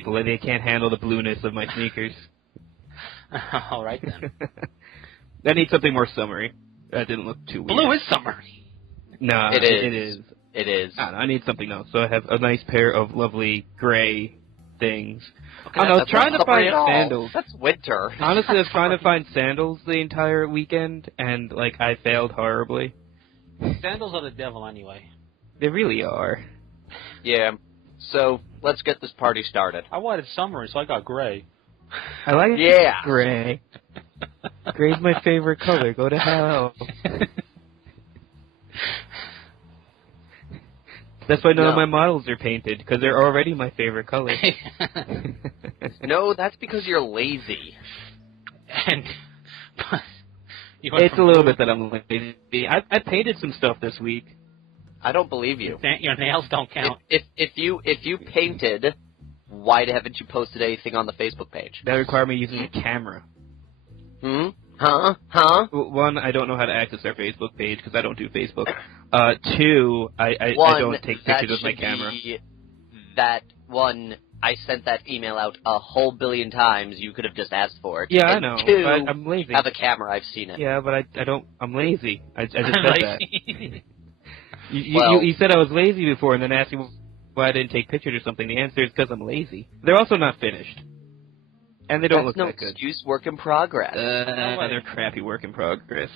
people. They can't handle the blueness of my sneakers. All right, then. I need something more summery. That didn't look too weird. Blue is summery. No, It it is. It is. I don't know, I need something else. So I have a nice pair of lovely gray things. Okay, I was trying to find sandals. That's winter. Honestly, I was trying to find sandals the entire weekend, and, like, I failed horribly. Sandals are the devil anyway. They really are. Yeah. So, let's get this party started. I wanted summery, so I got gray. I like Yeah. gray. Gray's my favorite color. Go to hell. That's why none of my models are painted, because they're already my favorite color. No, that's because you're lazy. And it's a little bit that I'm lazy. I painted some stuff this week. I don't believe you. Your nails don't count. If you painted, why haven't you posted anything on the Facebook page? That required me using a camera. Huh? One, I don't know how to access our Facebook page because I don't do Facebook. Two, I don't take pictures with my camera. I sent that email out a whole billion times. You could have just asked for it. Yeah, and I know. Two, But I'm lazy. have a camera. I've seen it. Yeah, but I don't. I'm lazy. I just said that. Well, You said I was lazy before, and then asked me why I didn't take pictures or something. The answer is because I'm lazy. They're also not finished. And they don't look that good. That's no excuse. Work in progress. They're crappy work in progress.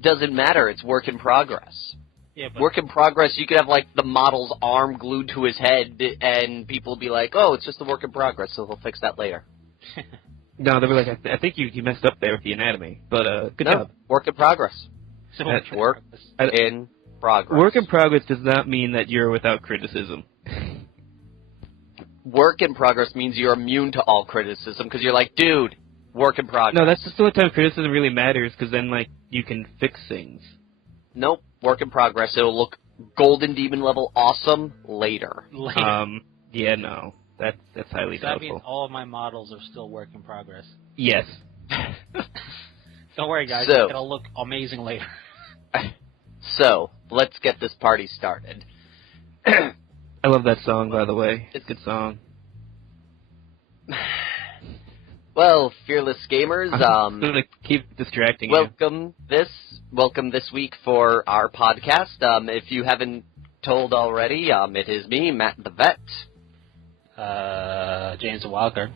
Doesn't matter. It's work in progress. Yeah, but Work in progress, you could have, like, the model's arm glued to his head, and people will be like, oh, it's just a work in progress, so they'll fix that later. No, they were like, I think you messed up there with the anatomy. But, good job. Work in progress. work in progress. Work in progress does not mean that you're without criticism. Work in progress means you're immune to all criticism, because you're like, dude, work in progress. No, that's just the only time criticism really matters, because then, like, you can fix things. Nope, work in progress. It'll look Golden Demon level awesome later. Yeah, no. That's highly That doubtful. means all of my models are still work in progress. Yes. Don't worry, guys. So- It'll look amazing later. So, let's get this party started. I love that song, by the way. It's a good song. Well, fearless gamers, I'm gonna keep distracting welcome this week for our podcast. If you haven't told already, it is me, Matt the Vet. James the Wildcard.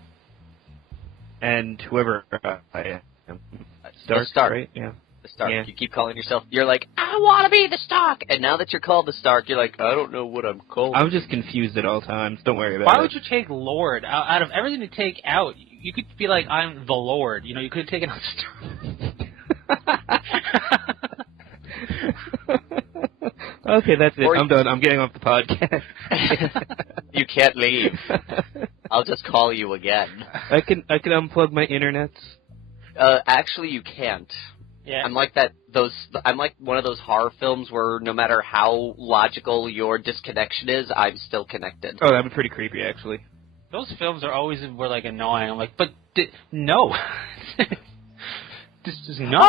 And whoever I am. The Stark. Right? Yeah. The Stark. Yeah. You keep calling yourself, you're like, I want to be the Stark! And now that you're called the Stark, you're like, I don't know what I'm called. I'm just confused at all times. Don't worry about it. Why would you take Lord? Out of everything to take out, you could be like, I'm the Lord. You know, you could have taken out Stark. Okay, that's it. Or I'm done. I'm getting off the podcast. You can't leave. I'll just call you again. I can unplug my internets. Actually, you can't. Yeah. I'm like one of those horror films where no matter how logical your disconnection is, I'm still connected. Oh, that'd be pretty creepy, actually. Those films were like annoying. I'm like, but no. This is not.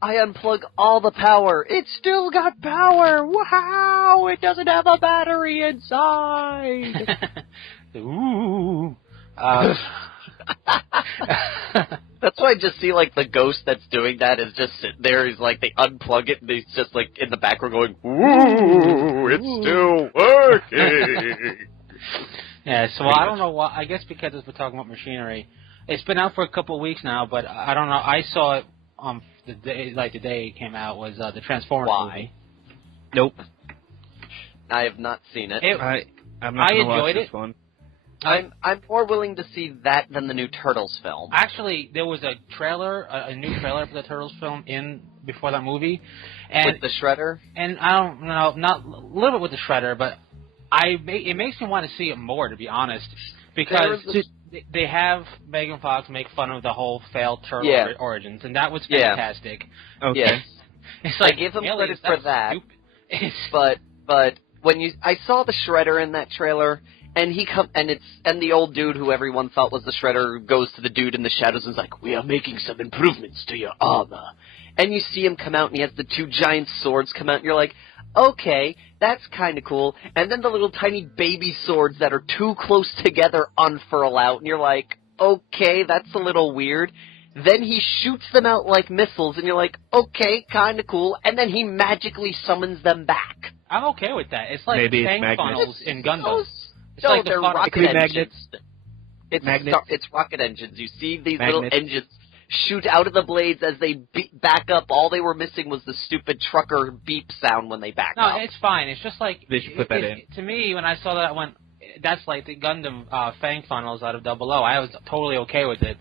I unplug all the power. It's still got power. Wow! It doesn't have a battery inside. Ooh. That's why I just see, like, the ghost that's doing that is just sitting there. He's like, they unplug it, and he's just, like, in the background going, ooh, it's still working. Yeah, so I don't know why. I guess because we're talking about machinery. It's been out for a couple of weeks now, but I don't know. I saw it the day it came out was the Transformers movie. Nope. I have not seen it. I'm not gonna watch enjoyed this it. one. I'm more willing to see that than the new Turtles film. Actually, there was a trailer, a new trailer for the Turtles film before that movie, and With the Shredder? and I don't know, not a little bit with the Shredder, but it makes me want to see it more, to be honest, because they have Megan Fox make fun of the whole failed turtle origins, and that was fantastic. Okay. Yes. It's like, I give them aliens, credit for that's that, stupid. but when I saw the Shredder in that trailer, And and the old dude who everyone thought was the Shredder goes to the dude in the shadows and is like, "We are making some improvements to your armor." And you see him come out, and he has the two giant swords come out, and you're like, okay, that's kind of cool. And then the little tiny baby swords that are too close together unfurl out, and you're like, okay, that's a little weird. Then he shoots them out like missiles, and you're like, okay, kind of cool. And then he magically summons them back. I'm okay with that. It's like tank funnels in Gundam. It's no, like they're rocket engines. It's rocket engines. You see these little engines shoot out of the blades as they back up. All they were missing was the stupid trucker beep sound when they back up. No, it's fine. It's just like... They should put that in. To me, when I saw that, I went, that's like the Gundam Fang funnels out of 00. I was totally okay with it.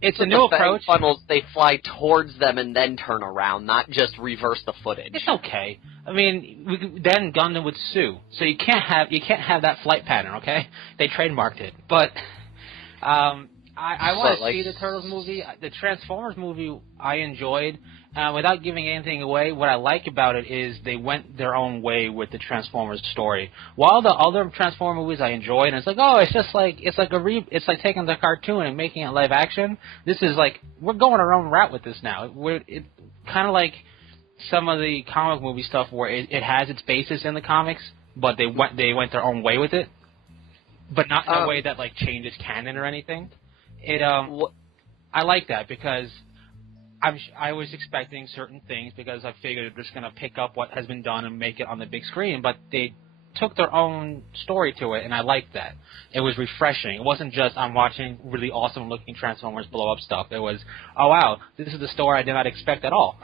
It's a new approach. Fang funnels, they fly towards them and then turn around, not just reverse the footage. It's okay. I mean, then Gundam would sue. So you can't have that flight pattern, okay? They trademarked it. But... I want to see the Turtles movie. The Transformers movie I enjoyed. Without giving anything away, what I like about it is they went their own way with the Transformers story. While the other Transformers movies I enjoyed, and it's like, oh, it's like taking the cartoon and making it live action. This is like, we're going our own route with this now. It's kind of like some of the comic movie stuff where it has its basis in the comics, but they went their own way with it. But not in a way that like changes canon or anything. I like that because I was expecting certain things because I figured they're just going to pick up what has been done and make it on the big screen, but they took their own story to it, and I liked that. It was refreshing. It wasn't just I'm watching really awesome-looking Transformers blow up stuff. It was, oh, wow, this is the story I did not expect at all.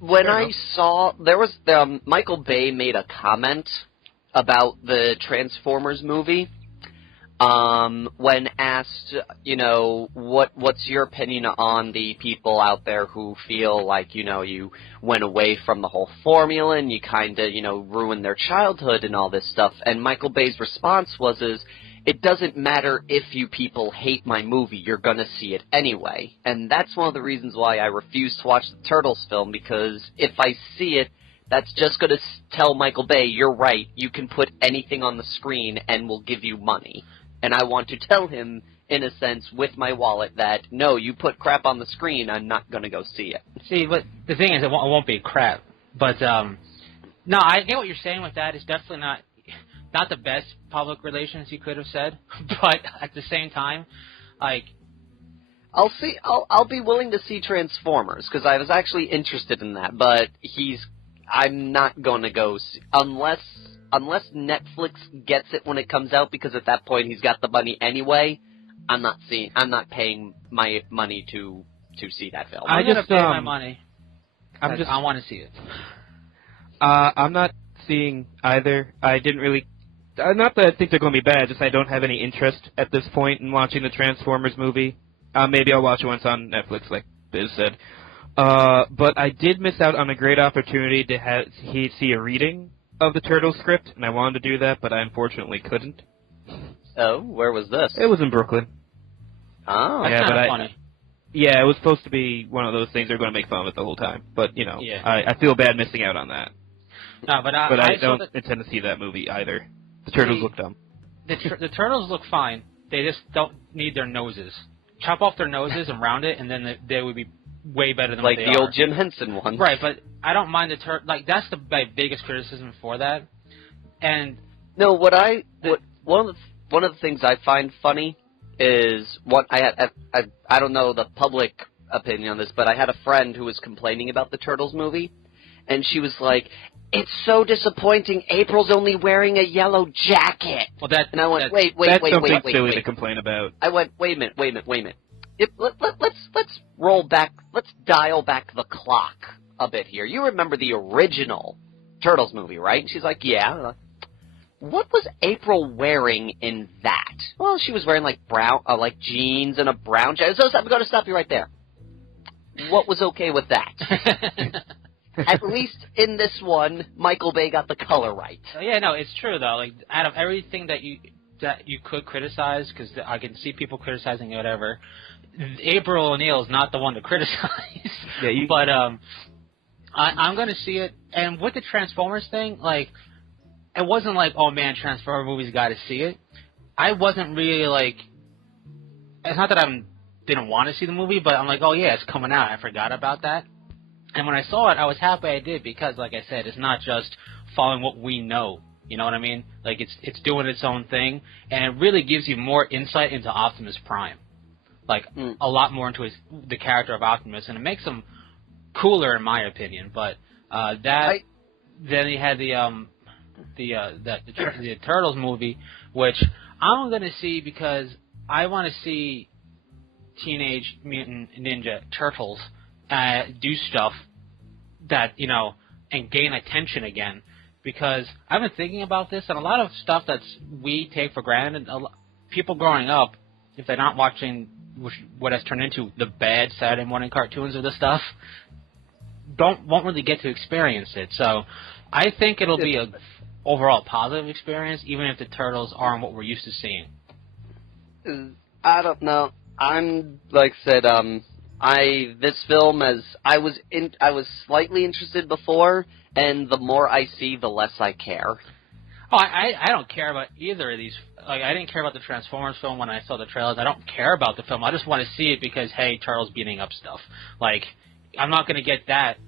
When I saw, there was, Michael Bay made a comment about the Transformers movie, when asked, you know, what's your opinion on the people out there who feel like, you know, you went away from the whole formula and you kind of, you know, ruined their childhood and all this stuff. And Michael Bay's response was, it doesn't matter if you people hate my movie, you're gonna see it anyway. And that's one of the reasons why I refuse to watch the Turtles film, because if I see it, that's just going to tell Michael Bay, you're right, you can put anything on the screen and we'll give you money. And I want to tell him, in a sense, with my wallet, that, no, you put crap on the screen, I'm not going to go see it. See, but the thing is, it won't be crap. But, no, I get what you're saying with that. It's definitely not the best public relations you could have said. But at the same time, like... I'll be willing to see Transformers, because I was actually interested in that, but I'm not going to go see, unless Netflix gets it when it comes out, because at that point he's got the money anyway. I'm not paying my money to see that film. I'm gonna pay my money. I want to see it. I'm not seeing either. I didn't really. Not that I think they're going to be bad. Just I don't have any interest at this point in watching the Transformers movie. Maybe I'll watch it once on Netflix, like Biz said. But I did miss out on a great opportunity to see a reading of the Turtles script, and I wanted to do that, but I unfortunately couldn't. Oh, where was this? It was in Brooklyn. Oh, that's kind of funny. Yeah, it was supposed to be one of those things they're going to make fun of it the whole time, but you know, yeah. I feel bad missing out on that. No, but I don't intend to see that movie either. The Turtles look dumb. The Turtles look fine. They just don't need their noses. Chop off their noses and round it, and then they would be way better than like what they the are. old Jim Henson one. Right, but I don't mind like that's my biggest criticism for that. And no, one of the things I find funny is I don't know the public opinion on this, but I had a friend who was complaining about the Turtles movie, and she was like, "It's so disappointing. April's only wearing a yellow jacket." Well, and I went, wait, that's something silly to complain about. I went, wait a minute. Let's roll back. Let's dial back the clock a bit here. You remember the original Turtles movie, right? And she's like, yeah. What was April wearing in that? Well, she was wearing like brown, like jeans and a brown jacket. So I'm going to stop you right there. What was okay with that? At least in this one, Michael Bay got the color right. Yeah, no, it's true though. Like out of everything that you could criticize, because I can see people criticizing it, whatever. April O'Neil is not the one to criticize. Yeah, but I'm going to see it. And with the Transformers thing, like, it wasn't like, oh man, Transformer movies, got to see it. I wasn't really like. It's not that I didn't want to see the movie, but I'm like, oh yeah, it's coming out. I forgot about that. And when I saw it, I was happy I did because, like I said, it's not just following what we know. You know what I mean? Like it's doing its own thing, and it really gives you more insight into Optimus Prime, like a lot more into the character of Optimus, and it makes him cooler in my opinion. But then you had the Turtles movie, which I'm gonna see because I want to see Teenage Mutant Ninja Turtles do stuff that, you know, and gain attention again. Because I've been thinking about this, and a lot of stuff we take for granted, people growing up, if they're not watching what has turned into the bad Saturday morning cartoons of this stuff, won't really get to experience it. So I think it'll be a overall positive experience, even if the Turtles aren't what we're used to seeing. I don't know. I'm like I said, this film, as I was slightly interested before, and the more I see, the less I care. Oh, I don't care about either of these. Like, I didn't care about the Transformers film when I saw the trailers. I don't care about the film. I just want to see it because, hey, Turtles beating up stuff. Like, I'm not going to get that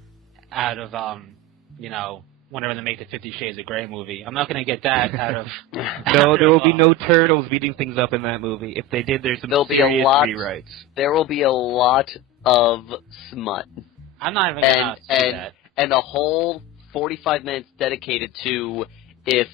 out of, you know, whenever they make the 50 Shades of Grey movie. I'm not going to get that out of... No, there will be no turtles beating things up in that movie. If they did, there's some serious rewrites. There will be a lot of smut. I'm not even going to see that. And a whole 45 minutes dedicated to if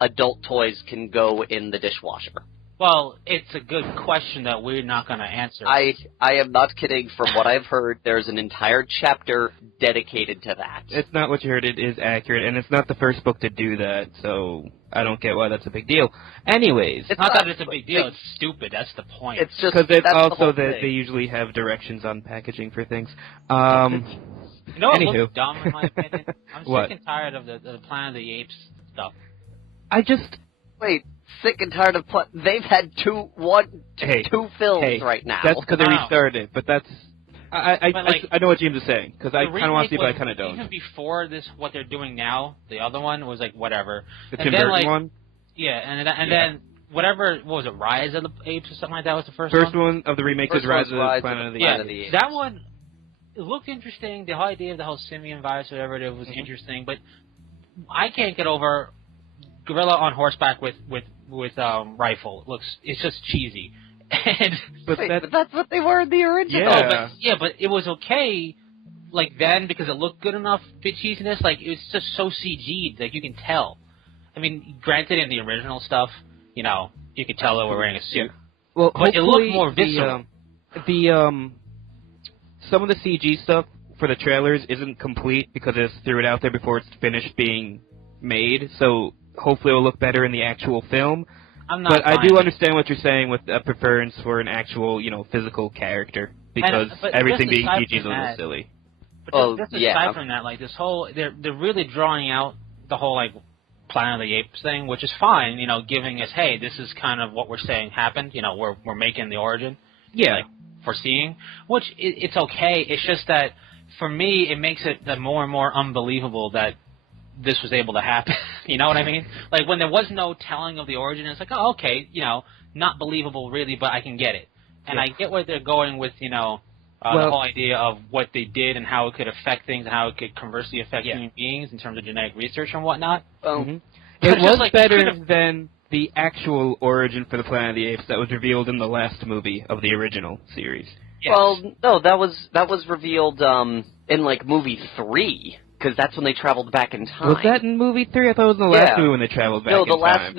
adult toys can go in the dishwasher. Well, it's a good question that we're not going to answer. I am not kidding. From what I've heard, there's an entire chapter dedicated to that. It's not what you heard. It is accurate, and it's not the first book to do that, so I don't get why that's a big deal. Anyways. It's not that it's a big deal. It's stupid. That's the point. It's just because it's also that they usually have directions on packaging for things. You know what looks dumb, in my opinion? I'm sick and tired of the Planet of the Apes stuff. Wait, sick and tired of... They've had two films right now. That's because they restarted it, but that's... I know what James is saying, because I kind of want to see, but I kind of don't. Even before this, what they're doing now, the other one was like, whatever. The Tim Burton one? Yeah, and then... Whatever, what was it, Rise of the Apes or something like that was the first one of the remakes is Rise of the Planet of the Apes. That one... It looked interesting. The whole idea of the whole simian virus, whatever it was, interesting. But I can't get over gorilla on horseback with rifle. It's just cheesy. But that's what they were in the original. But it was okay, like then because it looked good enough. Bit cheesiness, like it's just so CG'd, like you can tell. I mean, granted, in the original stuff, you know, you could tell they were wearing a suit. Well, but it looked more visceral. Some of the CG stuff for the trailers isn't complete because they threw it out there before it's finished being made, so hopefully it will look better in the actual film. But I do understand what you're saying with a preference for an actual, you know, physical character, because everything being CG is a little silly. But just aside from that, like this whole, they're really drawing out the whole, like, Planet of the Apes thing, which is fine, you know, giving us, hey, this is kind of what we're saying happened, you know, we're making the origin. Yeah. Like, foreseeing, which it's okay. It's just that for me, it makes it more and more unbelievable that this was able to happen. You know what I mean? Like when there was no telling of the origin, it's like, oh, okay, you know, not believable really, but I can get it, and I get where they're going with, you know, the whole idea of what they did and how it could affect things and how it could conversely affect human beings in terms of genetic research and whatnot. It was better than the actual origin for the Planet of the Apes that was revealed in the last movie of the original series. Yes. Well, no, that was revealed in like movie 3, because that's when they traveled back in time. Was that in movie 3? I thought it was in the last movie when they traveled back in time.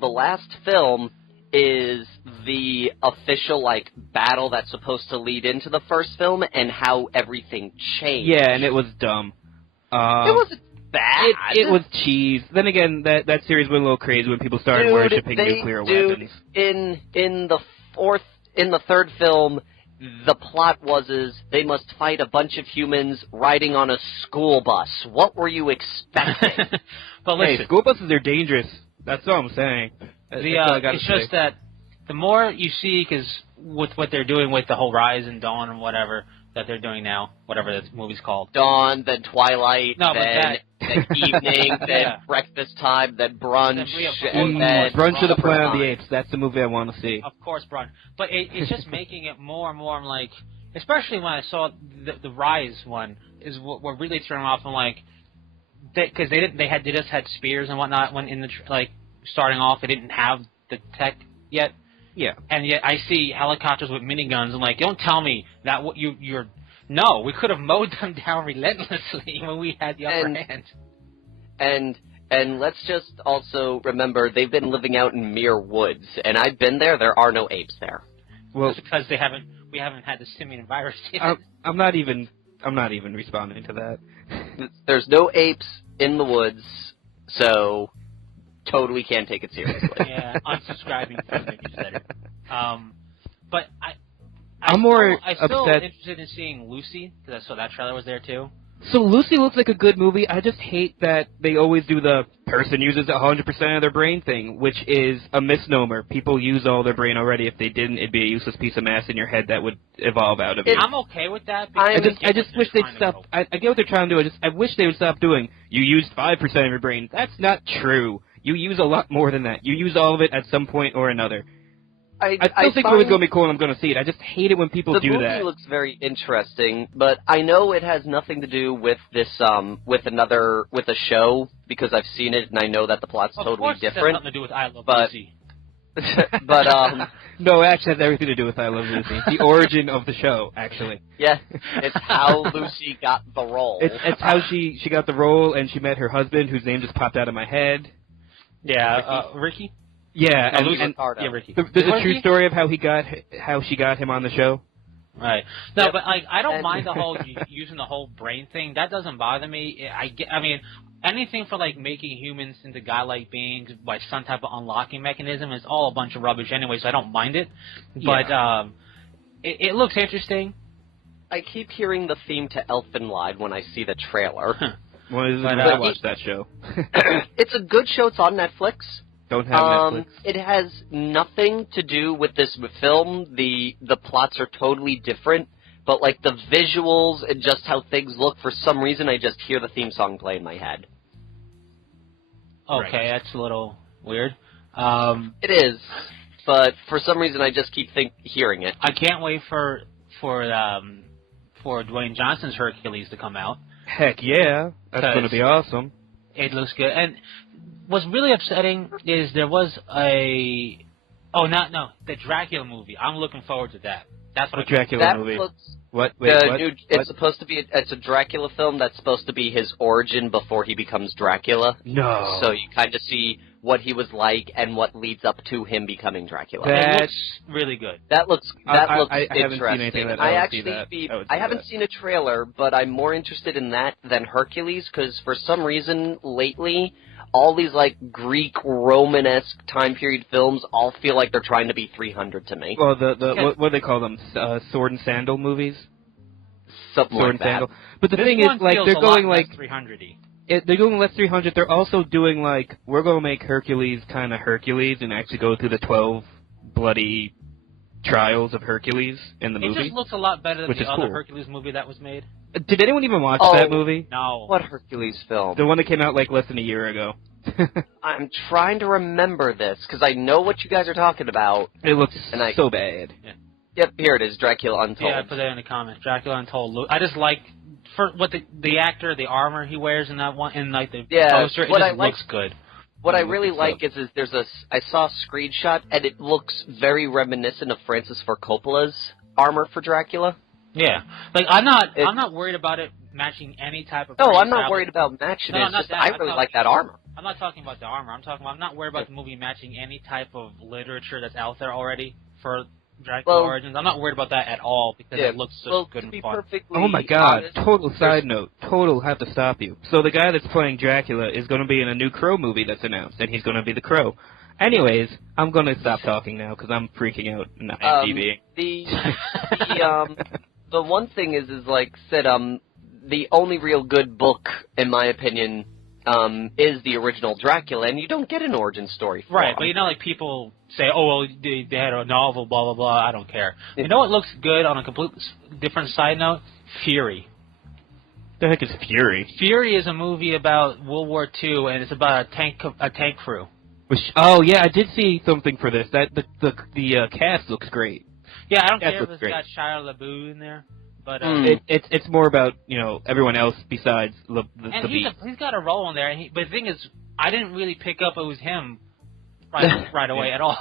The last film is the official like battle that's supposed to lead into the first film and how everything changed. Yeah, and it was dumb. It wasn't bad. It was cheese. Then again, that series went a little crazy when people started worshipping nuclear weapons. In the third film, the plot was they must fight a bunch of humans riding on a school bus. What were you expecting? But listen, hey, school buses are dangerous. That's all I'm saying. It's just that the more you see, because with what they're doing with the whole Rise and Dawn and whatever that they're doing now, whatever that movie's called. Dawn, then Twilight, no, then... but then evening, then breakfast time, then brunch, and then Brunch of the Planet of the Apes. That's the movie I want to see. Of course, brunch. But it's just making it more and more. I'm like, especially when I saw the Rise one, is what really turned me off. I'm like, because they just had spears and whatnot when in the starting off. They didn't have the tech yet. Yeah. And yet I see helicopters with miniguns. I'm like, don't tell me that you're. No, we could have mowed them down relentlessly when we had the upper hand. And let's just also remember they've been living out in Muir Woods, and I've been there. There are no apes there. Well, that's because we haven't had the simian virus yet. I'm not even responding to that. There's no apes in the woods, so totally can't take it seriously. Yeah, unsubscribing from the newsletter. But I'm still interested in seeing Lucy, because I saw that trailer was there too. So Lucy looks like a good movie. I just hate that they always do the person uses 100% of their brain thing, which is a misnomer. People use all their brain already. If they didn't, it'd be a useless piece of mass in your head that would evolve out of it. I'm okay with that. I just wish they'd stop. I get what they're trying to do. I wish they would stop doing, you used 5% of your brain. That's not true. You use a lot more than that. You use all of it at some point or another. I still think the movie's going to be cool and I'm going to see it. I just hate it when people do that. The movie looks very interesting, but I know it has nothing to do with this, with a show, because I've seen it and I know that the plot's totally different. Of course it has nothing to do with I Love Lucy. But, no, it actually has everything to do with I Love Lucy. The origin of the show, actually. Yeah, it's how Lucy got the role. It's how she got the role and she met her husband, whose name just popped out of my head. Yeah, Ricky? Yeah, Ricky. There's a true story of how she got him on the show. Right. No, but I don't mind the whole using the whole brain thing. That doesn't bother me. I mean, anything for making humans into godlike beings by some type of unlocking mechanism is all a bunch of rubbish anyway. So I don't mind it. But it looks interesting. I keep hearing the theme to Elfenlied when I see the trailer. I watch that show. It's a good show. It's on Netflix. Don't have Netflix. It has nothing to do with this film. The plots are totally different, but the visuals and just how things look, for some reason I just hear the theme song play in my head. Okay, right. That's a little weird. It is, but for some reason I just keep hearing it. I can't wait for Dwayne Johnson's Hercules to come out. Heck yeah, that's going to be awesome. It looks good. And what's really upsetting is there was the Dracula movie. I'm looking forward to that. That's what Dracula movie. What? It's supposed to be. It's a Dracula film that's supposed to be his origin before he becomes Dracula. No. So you kind of see what he was like and what leads up to him becoming Dracula. It looks really good. That looks I interesting. haven't seen anything that I haven't seen a trailer, but I'm more interested in that than Hercules, because for some reason lately, all these Greek Romanesque time period films all feel like they're trying to be 300 to me. Well, what do they call them? Sword and sandal movies. Something Sword like and that. Sandal. But the thing is, they're going 300-y. They're going less 300. They're also doing we're going to make Hercules kind of Hercules and actually go through the 12 bloody trials of Hercules in the movie. It just looks a lot better than the other cool. Hercules movie that was made. Did anyone even watch that movie? No. What Hercules film? The one that came out less than a year ago. I'm trying to remember this, because I know what you guys are talking about. It looks so bad. Yeah. Yep, here it is, Dracula Untold. Yeah, I put that in the comments. Dracula Untold. I just like for what the actor, the armor he wears in that one, in the poster. It just looks good. What I really like is I saw a screenshot and it looks very reminiscent of Francis Ford Coppola's armor for Dracula. Yeah, I'm not worried about it matching any type of. No, I'm not worried about matching it. I really like that armor. I'm not talking about the armor. I'm not worried about the movie matching any type of literature that's out there already for Dracula Origins. I'm not worried about that at all because it looks so good and fun. Oh my god, total side note. Have to stop you. So the guy that's playing Dracula is going to be in a new Crow movie that's announced, and he's going to be the Crow. Anyways, I'm going to stop talking now because I'm freaking out and DBing. The one thing is said, the only real good book, in my opinion, is the original Dracula, and you don't get an origin story for right, him. but people say, oh, well, they had a novel, blah, blah, blah, I don't care. You know what looks good on a complete different side note? Fury. The heck is Fury? Fury is a movie about World War II, and it's about a tank crew. Oh yeah, I did see something for this. That the cast looks great. Yeah, I don't care if it's got Shia LaBeouf in there, but it's more about everyone else besides the Beast. He's got a role in there. But the thing is, I didn't really pick up it was him right away at all.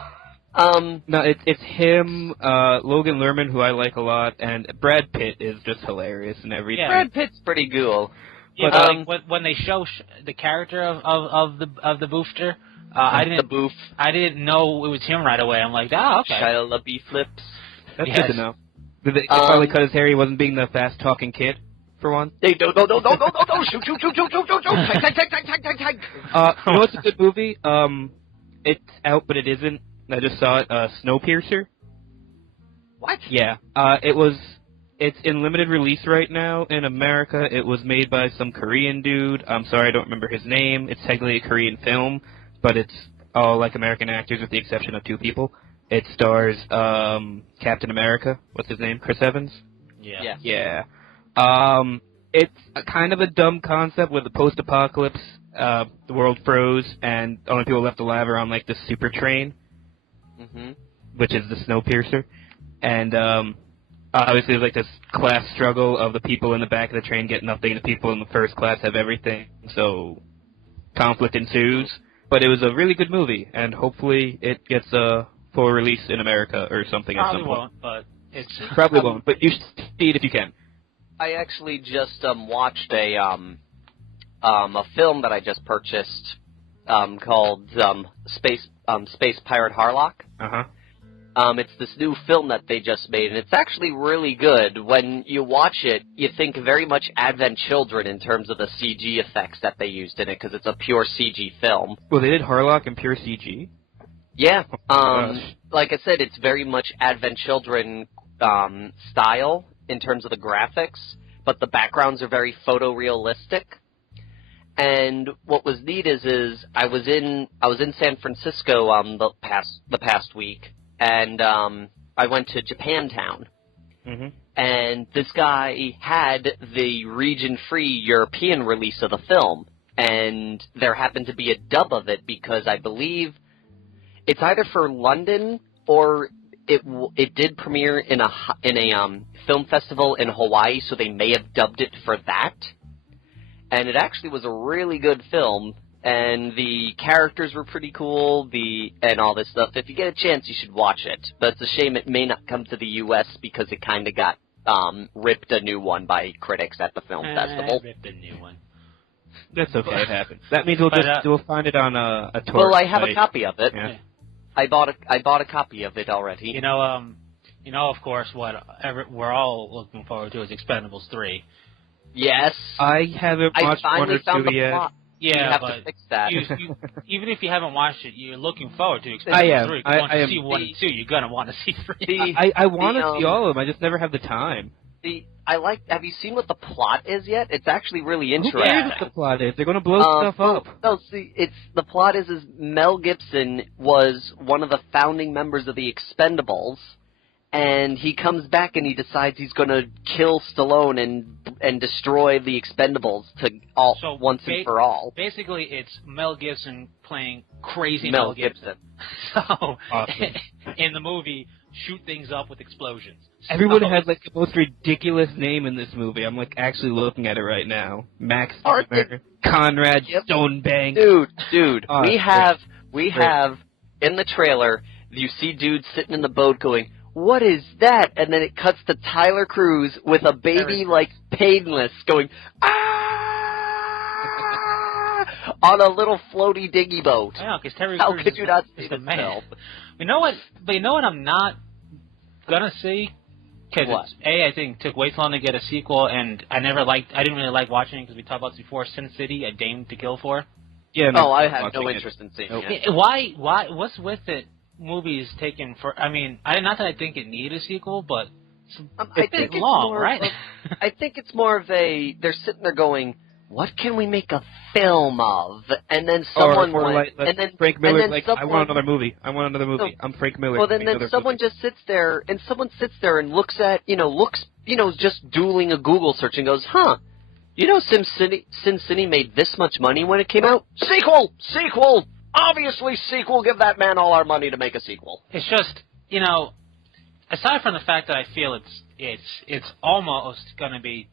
No, it's him, Logan Lerman, who I like a lot, and Brad Pitt is just hilarious and everything. Yeah. Brad Pitt's pretty cool. Yeah, but when they show the character of the boofter, I didn't know it was him right away. I'm like, okay. Shia LaBeouf flips. That's good to know. Did they finally cut his hair? He wasn't being the fast-talking kid, for one. Hey, no, shoot, tag. You know what's a good movie? It's out, but it isn't. I just saw it. Snowpiercer. What? Yeah. It's in limited release right now in America. It was made by some Korean dude. I'm sorry, I don't remember his name. It's technically a Korean film, but it's all like American actors with the exception of 2 people. It stars Captain America. What's his name? Chris Evans? Yeah. Yeah. It's kind of a dumb concept with the post-apocalypse. The world froze, and only people left alive are on like the super train, which is the Snowpiercer. And obviously there's like this class struggle of the people in the back of the train get nothing, and the people in the first class have everything. So conflict ensues. But it was a really good movie, and hopefully it gets a full release in America or something at some point. Won't, but it's probably won't, but you should see it if you can. I actually just watched a film that I just purchased called Space Pirate Harlock. It's this new film that they just made, and it's actually really good. When you watch it, you think very much Advent Children in terms of the CG effects that they used in it, because it's a pure CG film. Well, they did Harlock in pure CG? Yeah. Like I said, it's very much Advent Children style in terms of the graphics, but the backgrounds are very photorealistic. And what was neat is I was in San Francisco the past week, and I went to Japantown. And this guy had the region-free European release of the film, and there happened to be a dub of it because I believe it's either for London or it did premiere in a film festival in Hawaii, so they may have dubbed it for that. And it actually was a really good film, and the characters were pretty cool, and all this stuff. If you get a chance, you should watch it. But it's a shame it may not come to the U.S. because it kind of got ripped a new one by critics at the film festival. Ripped a new one. That's okay, it happens. That means we'll find it on a tour. Well, I have a copy of it. Yeah. I bought a copy of it already. You know, of course, what we're all looking forward to is Expendables 3. Yes. I haven't watched 1 or 2 yet. Plot. Yeah, you have but to fix that. Even if you haven't watched it, you're looking forward to Expendables 3. If you want to see 1 and 2, you're going to want to see 3. I want to see all of them. I just never have the time. Have you seen what the plot is yet? It's actually really interesting. Who cares what the plot is? They're going to blow stuff up. No, see, the plot is Mel Gibson was one of the founding members of the Expendables, and he comes back and he decides he's going to kill Stallone and destroy the Expendables once and for all. Basically, it's Mel Gibson playing crazy Mel Gibson. So, awesome. In the movie, shoot things up with explosions. Everyone has like the most ridiculous name in this movie. I'm like actually looking at it right now. Max Steiner, Conrad Stonebank. Dude, we have in the trailer. You see dudes sitting in the boat going, "What is that?" And then it cuts to Tyler Cruz with a baby like Painless going, on a little floaty dinghy boat. Yeah, because Terry How Crews could you not see the this man? film? You know what? But you know what I'm not gonna see? Because I think it took way too long to get a sequel, and I didn't really like watching it because we talked about this before. Sin City, A Dame to Kill For. Yeah. No, I have no interest in seeing it. Why? What's with it? Movies taken for. I mean, not that I think it needed a sequel, but it's long, right? I think it's more of a. They're sitting there going, "What can we make a film of?" And then someone Frank Miller I want another movie. I'm Frank Miller. Well, then someone just sits there and looks at just doodling a Google search and goes, "Huh, You know, Sin City made this much money when it came out. Sequel! Obviously, sequel. Give that man all our money to make a sequel. It's just, you know, aside from the fact that I feel it's almost going to be,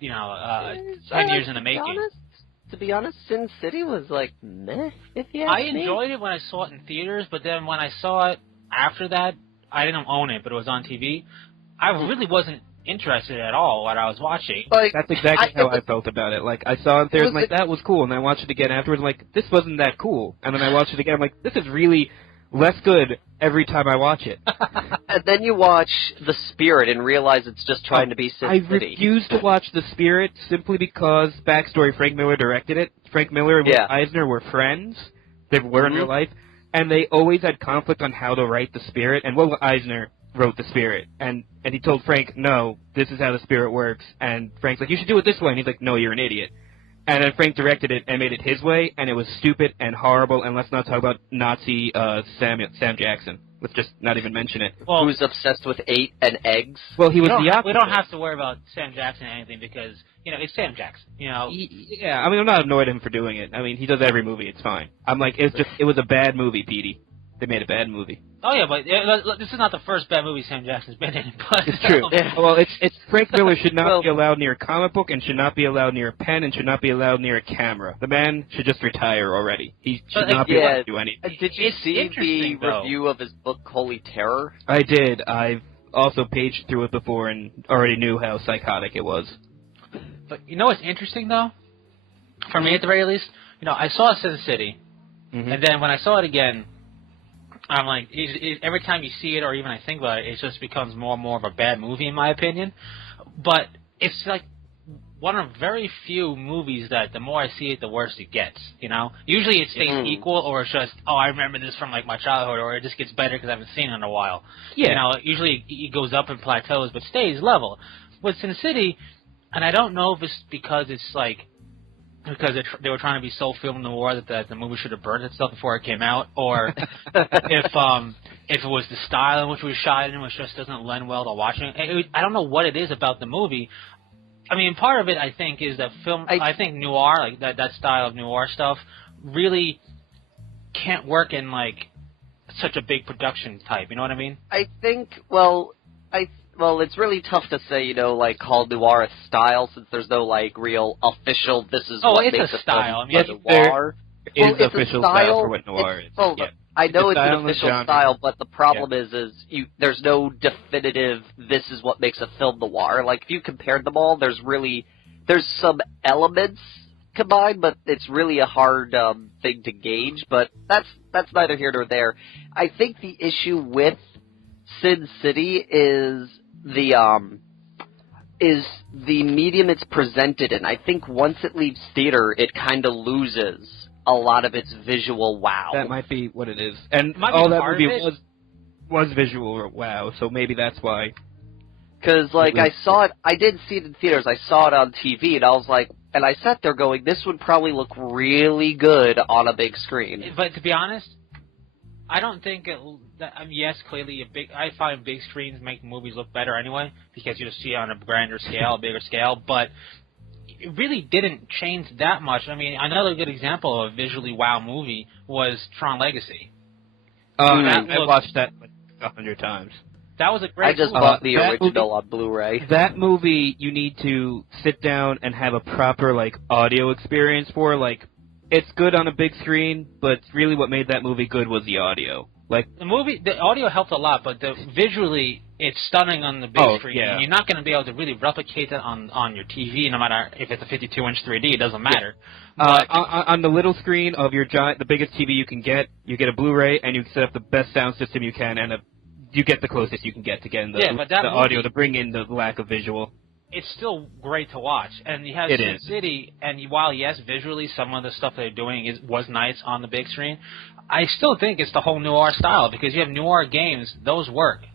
you know, 10 years in the making. To be honest, Sin City was like meh. If you ask me. I enjoyed it when I saw it in theaters, but then when I saw it after that, I didn't own it, but it was on TV. I really wasn't interested at all what I was watching. Like, that's exactly how I felt about it. Like, I saw it there, I'm like, that was cool, and I watched it again afterwards, I'm like, this wasn't that cool. And then I watched it again, I'm like, this is really less good every time I watch it. And then you watch The Spirit and realize it's just trying to be Sin City. I refused to watch The Spirit simply because, backstory, Frank Miller directed it. Frank Miller and Eisner were friends. They were in real life. And they always had conflict on how to write The Spirit. And Will Eisner wrote The Spirit. And he told Frank, no, this is how The Spirit works. And Frank's like, you should do it this way. And he's like, no, you're an idiot. And then Frank directed it and made it his way, and it was stupid and horrible, and let's not talk about Nazi Sam Jackson. Let's just not even mention it. Well, who's obsessed with 8 and eggs? Well, he was the opposite. We don't have to worry about Sam Jackson or anything because, you know, it's Sam Jackson, you know. Yeah, I mean, I'm not annoyed at him for doing it. I mean, he does every movie. It's fine. I'm like, it was a bad movie, Petey. They made a bad movie. Oh, yeah, but this is not the first bad movie Sam Jackson's been in. But it's true. Well, it's Frank Miller should not be allowed near a comic book and should not be allowed near a pen and should not be allowed near a camera. The man should just retire already. He should not be allowed to do anything. Did you see the review of his book, Holy Terror? I did. I've also paged through it before and already knew how psychotic it was. But you know what's interesting, though? For me, at the very least, you know, I saw Sin City, and then when I saw it again, I'm like, every time you see it or even I think about it, it just becomes more and more of a bad movie in my opinion. But it's like one of very few movies that the more I see it, the worse it gets, you know? Usually it stays equal or it's just, oh, I remember this from like my childhood, or it just gets better because I haven't seen it in a while. Yeah. You know, usually it goes up and plateaus but stays level. With Sin City, and I don't know if it's because it's like, because they were trying to be so film noir that the movie should have burned itself before it came out, or if it was the style in which it was shot in, which just doesn't lend well to watching. I don't know what it is about the movie. I mean, part of it, I think, is that film. I think noir, like that style of noir stuff, really can't work in like such a big production type. You know what I mean? I think. Well, it's really tough to say, you know, like, call noir a style, since there's no, like, real official, this is what makes a style. film noir. There is official style for what noir is. Well, I know it's an official style, but the problem is there's no definitive, this is what makes a film noir. Like, if you compared them all, there's some elements combined, but it's really a hard thing to gauge, but that's neither here nor there. I think the issue with Sin City is the medium it's presented in. I think once it leaves theater, it kind of loses a lot of its visual wow. That might be what it is. And all that movie was visual wow, so maybe that's why. Because, like, I didn't see it in theaters, I saw it on TV, and I was like, and I sat there going, this would probably look really good on a big screen. But to be honest, I don't think yes, clearly I find big screens make movies look better anyway, because you just see it on a grander scale, a bigger scale, but it really didn't change that much. I mean, another good example of a visually wow movie was Tron Legacy. I watched that like 100 times. That was a great movie. I just bought the original on Blu-ray. That movie you need to sit down and have a proper like audio experience for, like, it's good on a big screen, but really what made that movie good was the audio. Like the audio helped a lot, but visually it's stunning on the big screen. Yeah. And you're not going to be able to really replicate it on your TV, no matter if it's a 52-inch 3D. It doesn't matter. Yeah. On the little screen of your the biggest TV you can get, you get a Blu-ray, and you set up the best sound system you can, and you get the closest you can get to getting the audio to bring in the lack of visual. It's still great to watch, and you have Sin City, and while, yes, visually some of the stuff they're doing was nice on the big screen, I still think it's the whole noir style, because you have noir games, those work.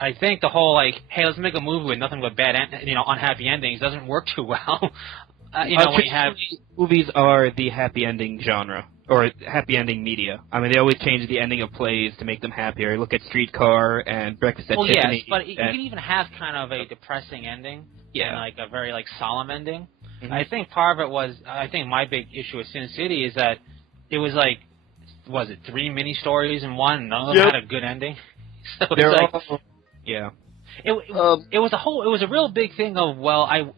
I think the whole, like, hey, let's make a movie with nothing but bad, unhappy endings doesn't work too well. When you have... Movies are the happy ending genre, or happy ending media. I mean, they always change the ending of plays to make them happier. Look at Streetcar and Breakfast at Tiffany's. Yes, but you can even have kind of a depressing ending. Yeah. And like a very like solemn ending. Mm-hmm. I think part of it was, I think my big issue with Sin City is that it was like, was it 3 mini stories in one? None of them had a good ending. So it's like, yeah. It was a real big thing of,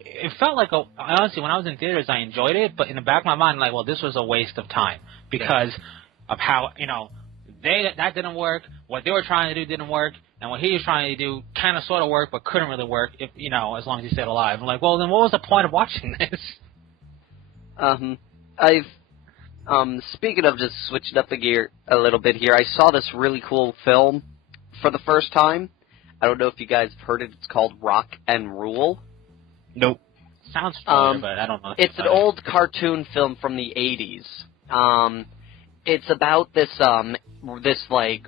it felt like, honestly, when I was in theaters, I enjoyed it, but in the back of my mind, like, well, this was a waste of time because of how, that didn't work, what they were trying to do didn't work, and what he was trying to do kind of sort of worked, but couldn't really work, if as long as he stayed alive. I'm like, well, then what was the point of watching this? Speaking of just switching up the gear a little bit here, I saw this really cool film for the first time. I don't know if you guys have heard it. It's called Rock and Rule. Nope. Sounds familiar, but I don't know. It's an old cartoon film from the 80s. It's about this like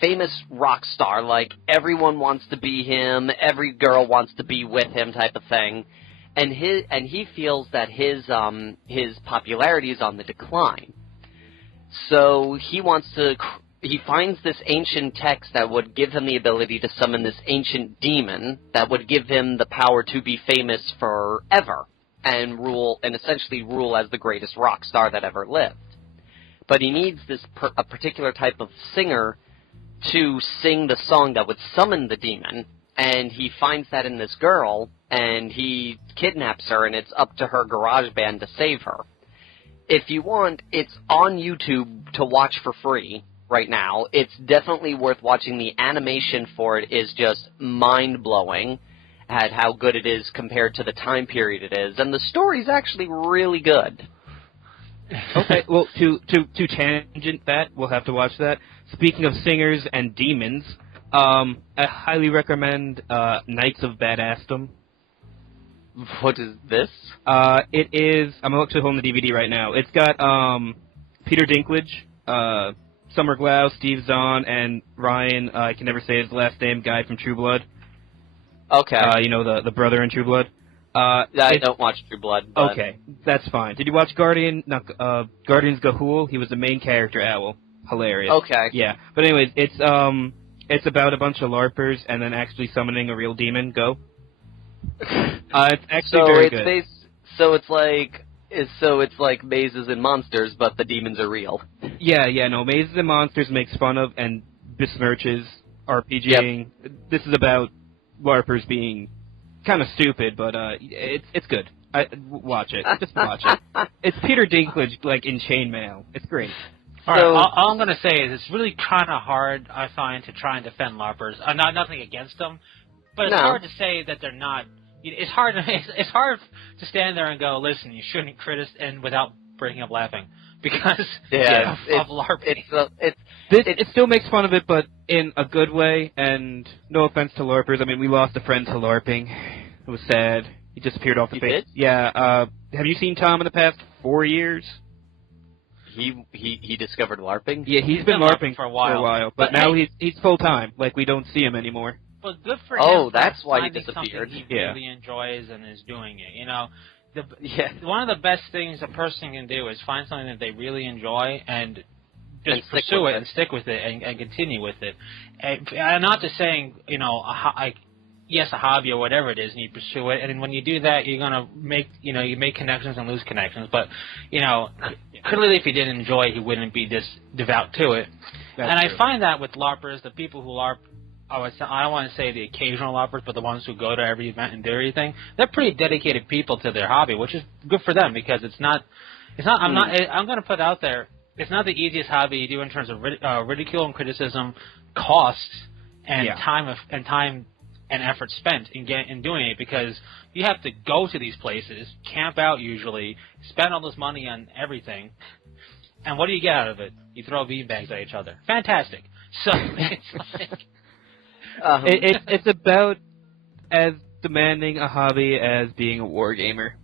famous rock star. Like everyone wants to be him, every girl wants to be with him, type of thing. And he feels that his popularity is on the decline. So he finds this ancient text that would give him the ability to summon this ancient demon that would give him the power to be famous forever and essentially rule as the greatest rock star that ever lived. But he needs a particular type of singer to sing the song that would summon the demon, and he finds that in this girl, and he kidnaps her, and it's up to her garage band to save her. If you want, it's on YouTube to watch for free right now. It's definitely worth watching. The animation for it is just mind-blowing at how good it is compared to the time period it is, and the story's actually really good. Okay, well, to tangent that, we'll have to watch that. Speaking of singers and demons, I highly recommend Knights of Badassdom. What is this? It is... I'm actually holding the DVD right now. It's got Peter Dinklage, Summer Glau, Steve Zahn, and Ryan, I can never say his last name, guy from True Blood. Okay. The brother in True Blood. I don't watch True Blood. But... Okay, that's fine. Did you watch Guardians Gahul? He was the main character, Owl. Hilarious. Okay. Yeah, but anyways, it's about a bunch of LARPers and then actually summoning a real demon. Go. It's actually very good. So it's like Mazes and Monsters, but the demons are real. Yeah, no, Mazes and Monsters makes fun of and besmirches RPGing. Yep. This is about LARPers being kind of stupid, but it's good. Watch it. Just watch it. It's Peter Dinklage, like, in chainmail. It's great. All I'm going to say is it's really kind of hard, I find, to try and defend LARPers. Nothing against them, but it's hard to say that they're not. It's hard to stand there and go, listen, you shouldn't criticize, and without breaking up laughing because of LARPing. It still makes fun of it, but in a good way, and no offense to LARPers. I mean, we lost a friend to LARPing. It was sad. He disappeared off the face. Yeah. Have you seen Tom in the past 4 years? He discovered LARPing? Yeah, he's been LARPing for a while. But now he's full-time. Like, we don't see him anymore. Well, good for him. Oh, that's why he disappeared. He really enjoys and is doing it. One of the best things a person can do is find something that they really enjoy and just pursue it and stick with it and continue with it. And I'm not just saying, yes, a hobby or whatever it is, and you pursue it. And when you do that, you're gonna make, you make connections and lose connections. But, clearly, if he didn't enjoy it, he wouldn't be this devout to it. That's true. I find that with LARPers, the people who LARP, I don't want to say the occasional LARPers, but the ones who go to every event and do everything, they're pretty dedicated people to their hobby, which is good for them because I'm going to put out there, it's not the easiest hobby you do in terms of ridicule and criticism, costs, and time and effort spent in doing it because you have to go to these places, camp out usually, spend all this money on everything, and what do you get out of it? You throw beanbags at each other. Fantastic. So it's like... It's about as demanding a hobby as being a wargamer.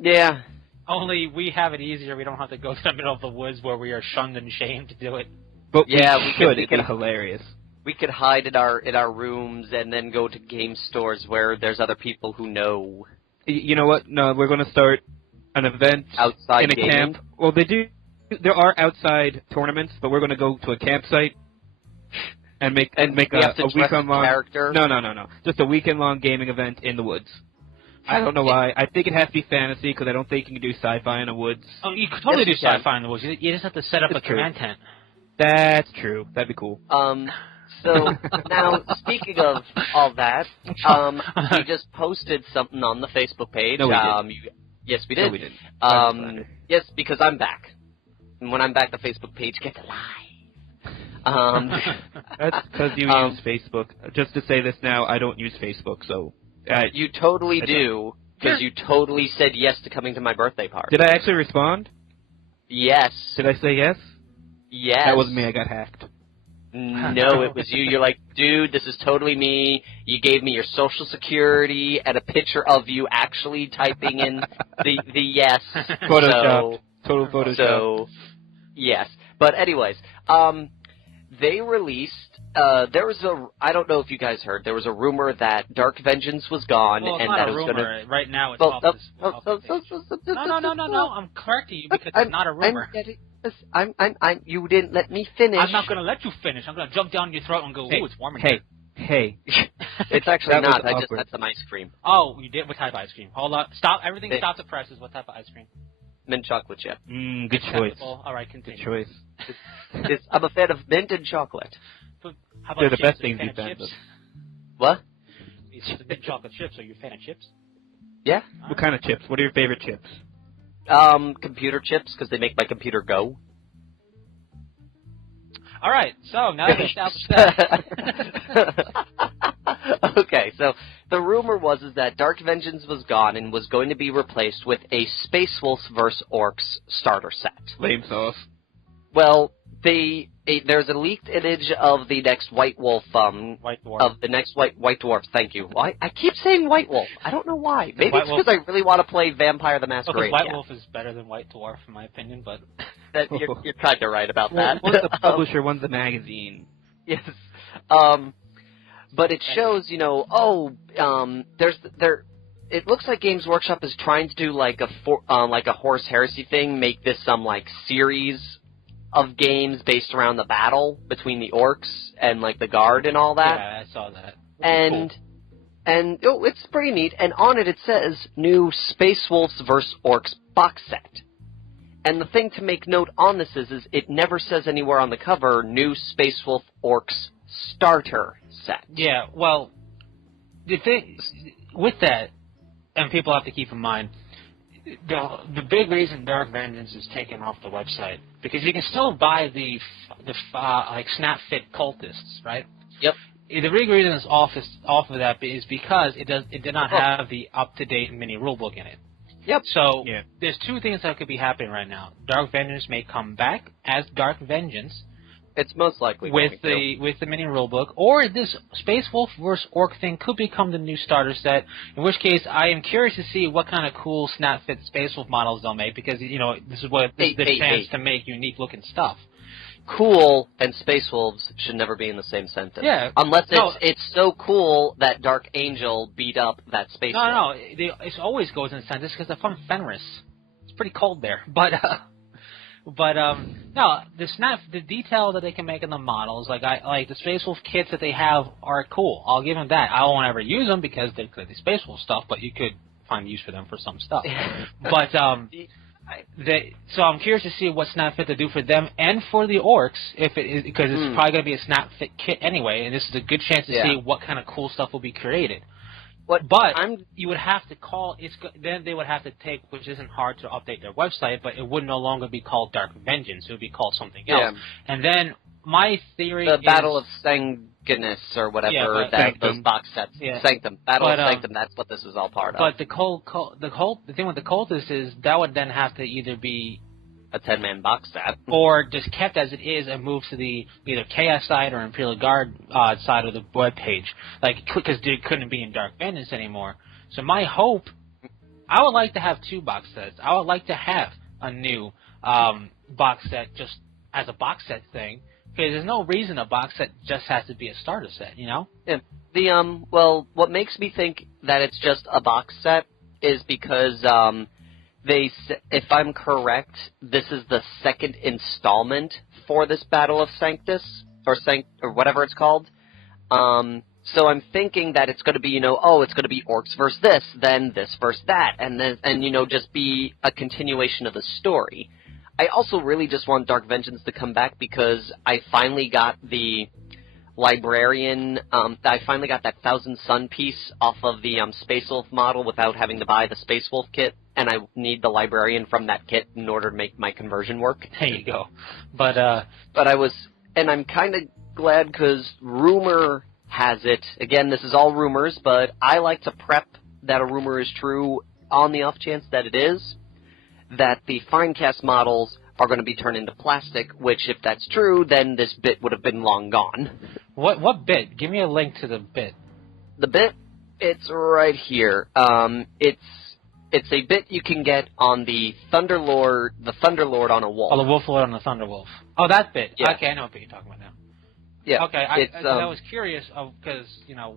Yeah. Only we have it easier. We don't have to go to the middle of the woods where we are shunned and shamed to do it. But we could. It'd be hilarious. We could hide in our rooms and then go to game stores where there's other people who know. You know what? No, we're going to start an event outside in a gaming? camp. Well, there are outside tournaments, but we're going to go to a campsite. And make a weekend-long... character? No. Just a weekend-long gaming event in the woods. I don't know why. I think it has to be fantasy because I don't think you can do sci-fi in the woods. Oh, you could totally do sci-fi in the woods. You just have to set up a command tent. That's true. That'd be cool. So now, speaking of all that, we just posted something on the Facebook page. No, we didn't. Yes, we did. No, we didn't. Yes, because I'm back. And when I'm back, the Facebook page gets alive. That's because you use Facebook. Just to say this now, I don't use Facebook, so... you totally do, because you totally said yes to coming to my birthday party. Did I actually respond? Yes. Did I say yes? Yes. That wasn't me, I got hacked. No, it was you. You're like, dude, this is totally me. You gave me your social security and a picture of you actually typing in the yes. Photoshop. Total Photoshop. So, yes. But anyways, they released, there was I don't know if you guys heard, there was a rumor that Dark Vengeance was gone. Well, it's and not that a it was rumor. Right now it's well, off the page. No. I'm correcting you because it's not a rumor. You didn't let me finish. I'm not going to let you finish. I'm going to jump down your throat and go, ooh, it's warm in here. Hey. It's actually not. I just had some ice cream. Oh, you did? What type of ice cream? Hold up. Stop. Everything stops at presses. What type of ice cream? Mint chocolate chip. Good choice. All right, continue. Good choice. I'm a fan of mint and chocolate. But how about They're the chips? best things you've fan found. chips? What? It's mint chocolate chips. Are you a fan of chips? Yeah. What kind of chips? What are your favorite chips? Computer chips, because they make my computer go. All right, so now that established that. Okay, so the rumor was is that Dark Vengeance was gone and was going to be replaced with a Space Wolves vs. Orcs starter set. Lame sauce. Well, there's a leaked image of the next White Wolf, White Dwarf. of the next White Dwarf. Thank you. I keep saying White Wolf. I don't know why. Maybe White it's Wolf. because I really want to play Vampire the Masquerade. White Wolf is better than White Dwarf, in my opinion, but You're kind of right about that. One's the publisher, one's the magazine. Yes. But it shows, it looks like Games Workshop is trying to do like a Horus Heresy thing, make this some like series of games based around the battle between the orcs and like the guard and all that. Yeah, I saw that. And it's pretty neat. And on it says new Space Wolves vs. Orcs box set. And the thing to make note on this is it never says anywhere on the cover new Space Wolf Orcs starter set. Yeah, well, the thing with that, and people have to keep in mind, the big reason Dark Vengeance is taken off the website, because you can still buy the snap fit cultists, right? Yep. The big reason it's off of that is because it did not have the up-to-date mini rulebook in it. Yep. So there's two things that could be happening right now. Dark Vengeance may come back as Dark Vengeance. It's most likely with the mini rulebook, or this Space Wolf vs. Orc thing could become the new starter set. In which case, I am curious to see what kind of cool snap fit Space Wolf models they'll make, because this is the chance to make unique looking stuff. Cool and Space Wolves should never be in the same sentence. Yeah. Unless it's so cool that Dark Angel beat up that Space Wolf. No, it always goes in a sentence because they're from Fenris. It's pretty cold there, but no, the detail that they can make in the models, like the Space Wolf kits that they have are cool. I'll give them that. I won't ever use them because they're clearly Space Wolf stuff, but you could find use for them for some stuff. But so I'm curious to see what snap fit to do for them and for the orcs, because it's probably going to be a snap fit kit anyway, and this is a good chance to see what kind of cool stuff will be created. You would have to then they would have to take, which isn't hard to update their website, but it would no longer be called Dark Vengeance. It would be called something else. And then my theory is... The Battle of Sanguinus or whatever, those box sets. Yeah. Sanctum. Battle of Sanctum, that's what this is all part of. But the thing with the cultists is that would then have to either be a 10-man box set, or just kept as it is and moved to the either Chaos side or Imperial Guard side of the web page, because they couldn't be in Dark Vengeance anymore. So my hope, I would like to have two box sets. I would like to have a new box set just as a box set thing, because there's no reason a box set just has to be a starter set, Yeah. Well, what makes me think that it's just a box set is because if I'm correct, this is the second installment for this Battle of Sanctus, or whatever it's called. So I'm thinking that it's going to be, it's going to be orcs versus this, then this versus that, and just be a continuation of the story. I also really just want Dark Vengeance to come back because I finally got the librarian, I finally got that Thousand Sun piece off of the Space Wolf model without having to buy the Space Wolf kit, and I need the librarian from that kit in order to make my conversion work. There you go. But I'm kind of glad because rumor has it, again, this is all rumors, but I like to prep that a rumor is true on the off chance that it is, that the Finecast models are going to be turned into plastic, which, if that's true, then this bit would have been long gone. What bit? Give me a link to the bit. The bit? It's right here. It's a bit you can get on the Thunderlord on a wolf. Oh, the Wolf Lord on the Thunderwolf. Oh, that bit. Yeah. Okay, I know what bit you're talking about now. Yeah. Okay, I was curious because,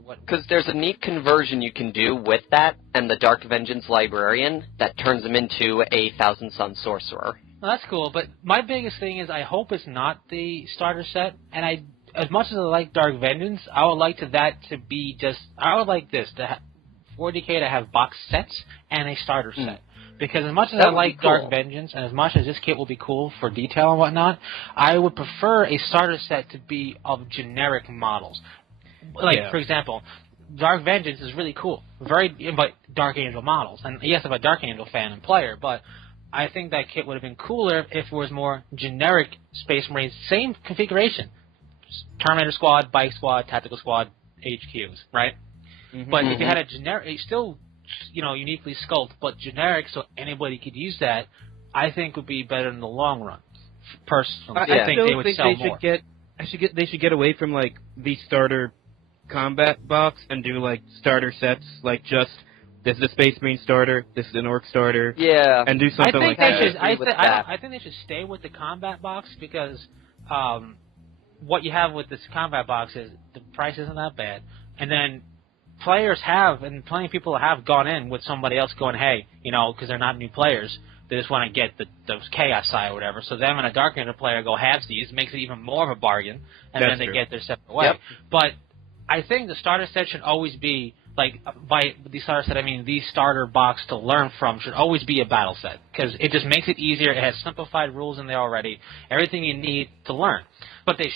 what... Because there's a neat conversion you can do with that and the Dark Vengeance Librarian that turns him into a Thousand Sun Sorcerer. Well, that's cool, but my biggest thing is I hope it's not the starter set, and as much as I like Dark Vengeance, I would like to be just... I would like this, 40K to have box sets and a starter set. Because as much as I like Dark Vengeance, and as much as this kit will be cool for detail and whatnot, I would prefer a starter set to be of generic models. For example, Dark Vengeance is really cool. But Dark Angel models. And yes, I'm a Dark Angel fan and player, but I think that kit would have been cooler if it was more generic Space Marines, same configuration. Terminator Squad, Bike Squad, Tactical Squad, HQs, right? Mm-hmm. But if you had a generic, still... uniquely sculpted, but generic, so anybody could use that, I think would be better in the long run. Personally, I think they would sell more. They should get away from the starter combat box and do starter sets, this is a Space Marine starter, this is an Orc starter, and do something like that. I think they should stay with the combat box because what you have with this combat box is the price isn't that bad, and then players have, and plenty of people have gone in with somebody else going, hey, because they're not new players, they just want to get those Chaos side or whatever. So them and a Dark Angel player go halvesies, makes it even more of a bargain, and then they get their separate way. Yep. But I think the starter set should always be, by the starter set I mean the starter box to learn from should always be a battle set, because it just makes it easier. It has simplified rules in there already, everything you need to learn. But they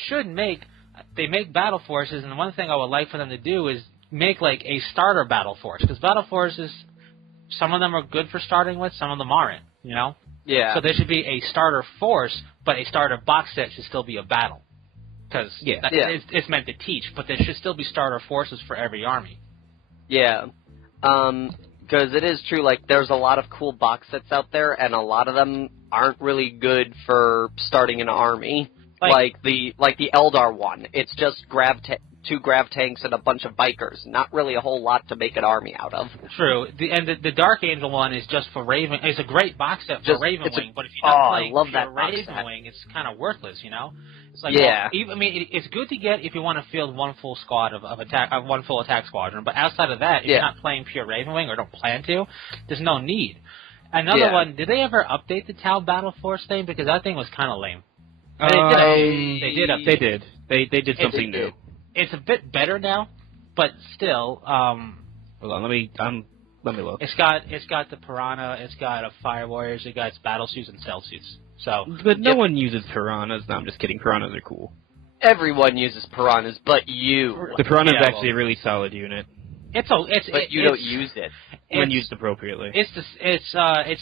make battle forces, and one thing I would like for them to do is make a starter battle force, because battle forces, some of them are good for starting with, some of them aren't, Yeah. So there should be a starter force, but a starter box set should still be a battle, because it's meant to teach, but there should still be starter forces for every army. Yeah, because it is true, there's a lot of cool box sets out there, and a lot of them aren't really good for starting an army. Like the Eldar one, it's just two grav tanks and a bunch of bikers. Not really a whole lot to make an army out of. True. The Dark Angel one is just for Raven. It's a great box set for Ravenwing, but if you're not playing pure Ravenwing, it's kind of worthless, It's it's good to get if you want to field one full squad of attack, one full attack squadron. But outside of that, if you're not playing pure Ravenwing or don't plan to, there's no need. Another one. Did they ever update the Tau Battle Force thing? Because that thing was kind of lame. They did. They did something new. It's a bit better now, but still. Hold on, let me look. It's got the Piranha, it's got a Fire Warriors, it got its battle suits and stealth suits. So, but no one uses Piranhas. No, I'm just kidding. Piranhas are cool. Everyone uses Piranhas, but you. The Piranha is actually a really solid unit. But you don't use it when used appropriately. It's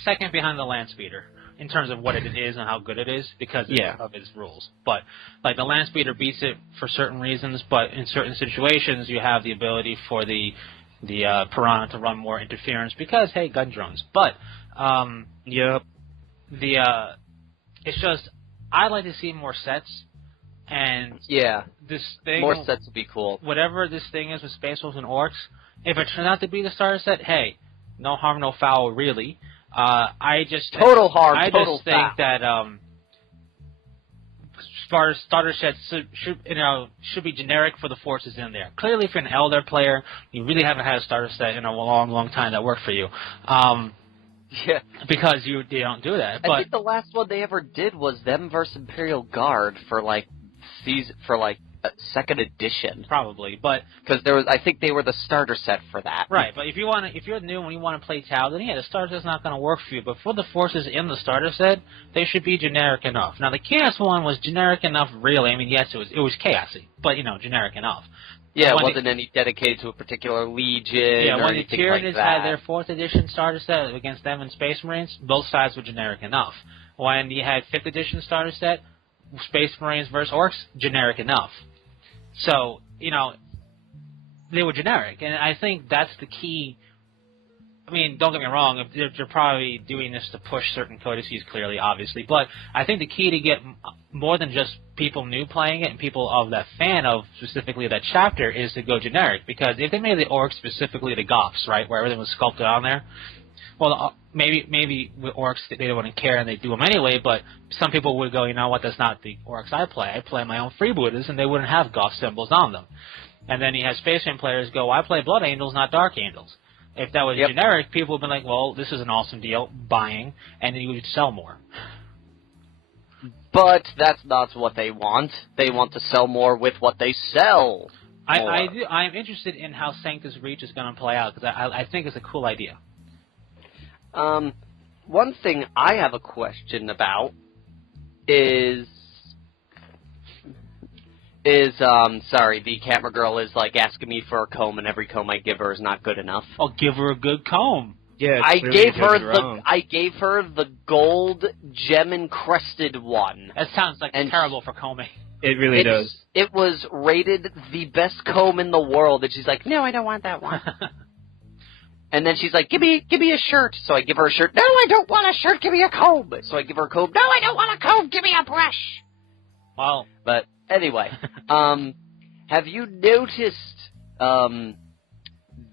second behind the Landspeeder in terms of what it is and how good it is because of its rules. But the Landspeeder beats it for certain reasons, but in certain situations you have the ability for the Piranha to run more interference because gun drones. But it's just I'd like to see more sets. And this thing, more sets would be cool. Whatever this thing is with Space Wolves and Orcs, if it turns out to be the starter set, hey, no harm, no foul, really. I just think that starter sets should be generic for the forces in there. Clearly, if you're an Eldar player, you really haven't had a starter set in a long, long time that worked for you. Because they don't do that. But I think the last one they ever did was them versus Imperial Guard for second edition. Probably, but because I think they were the starter set for that. Right, but if you're new and you want to play Tau, then yeah, the starter set's not going to work for you. But for the forces in the starter set, they should be generic enough. Now the Chaos one was generic enough, really. I mean, yes, it was chaosy, but generic enough. Yeah, it wasn't any dedicated to a particular legion. Yeah, or when the anything Tyranids like that. had their 4th edition starter set against them and Space Marines, both sides were generic enough. When you had 5th edition starter set, Space Marines versus Orcs, generic enough. So, they were generic, and I think that's the key. I mean, don't get me wrong, they're probably doing this to push certain codices clearly, obviously, but I think the key to get more than just people new playing it and people of that fan of specifically that chapter is to go generic, because if they made the Orcs specifically the Goths, right, where everything was sculpted on there, well, maybe with Orcs they don't want to care and they do them anyway, but some people would go, you know what, that's not the Orcs I play my own freebooters, and they wouldn't have Goth symbols on them. And then you have Space Marine players go, I play Blood Angels, not Dark Angels. If that was generic, people would be like, well, this is an awesome deal, buying, and then you would sell more. But that's not what they want. They want to sell more with what they sell. I'm interested in how Sanctus Reach is going to play out, because I think it's a cool idea. One thing I have a question about is sorry, the camera girl is like asking me for a comb, and every comb I give her is not good enough. I'll give her a good comb. Yeah, I gave her the gold gem encrusted one. That sounds like terrible for combing. It really does. It was rated the best comb in the world, and she's like, no, I don't want that one. And then she's like, give me a shirt. So I give her a shirt. No, I don't want a shirt. Give me a comb. So I give her a comb. No, I don't want a comb. Give me a brush. Well, but anyway, have you noticed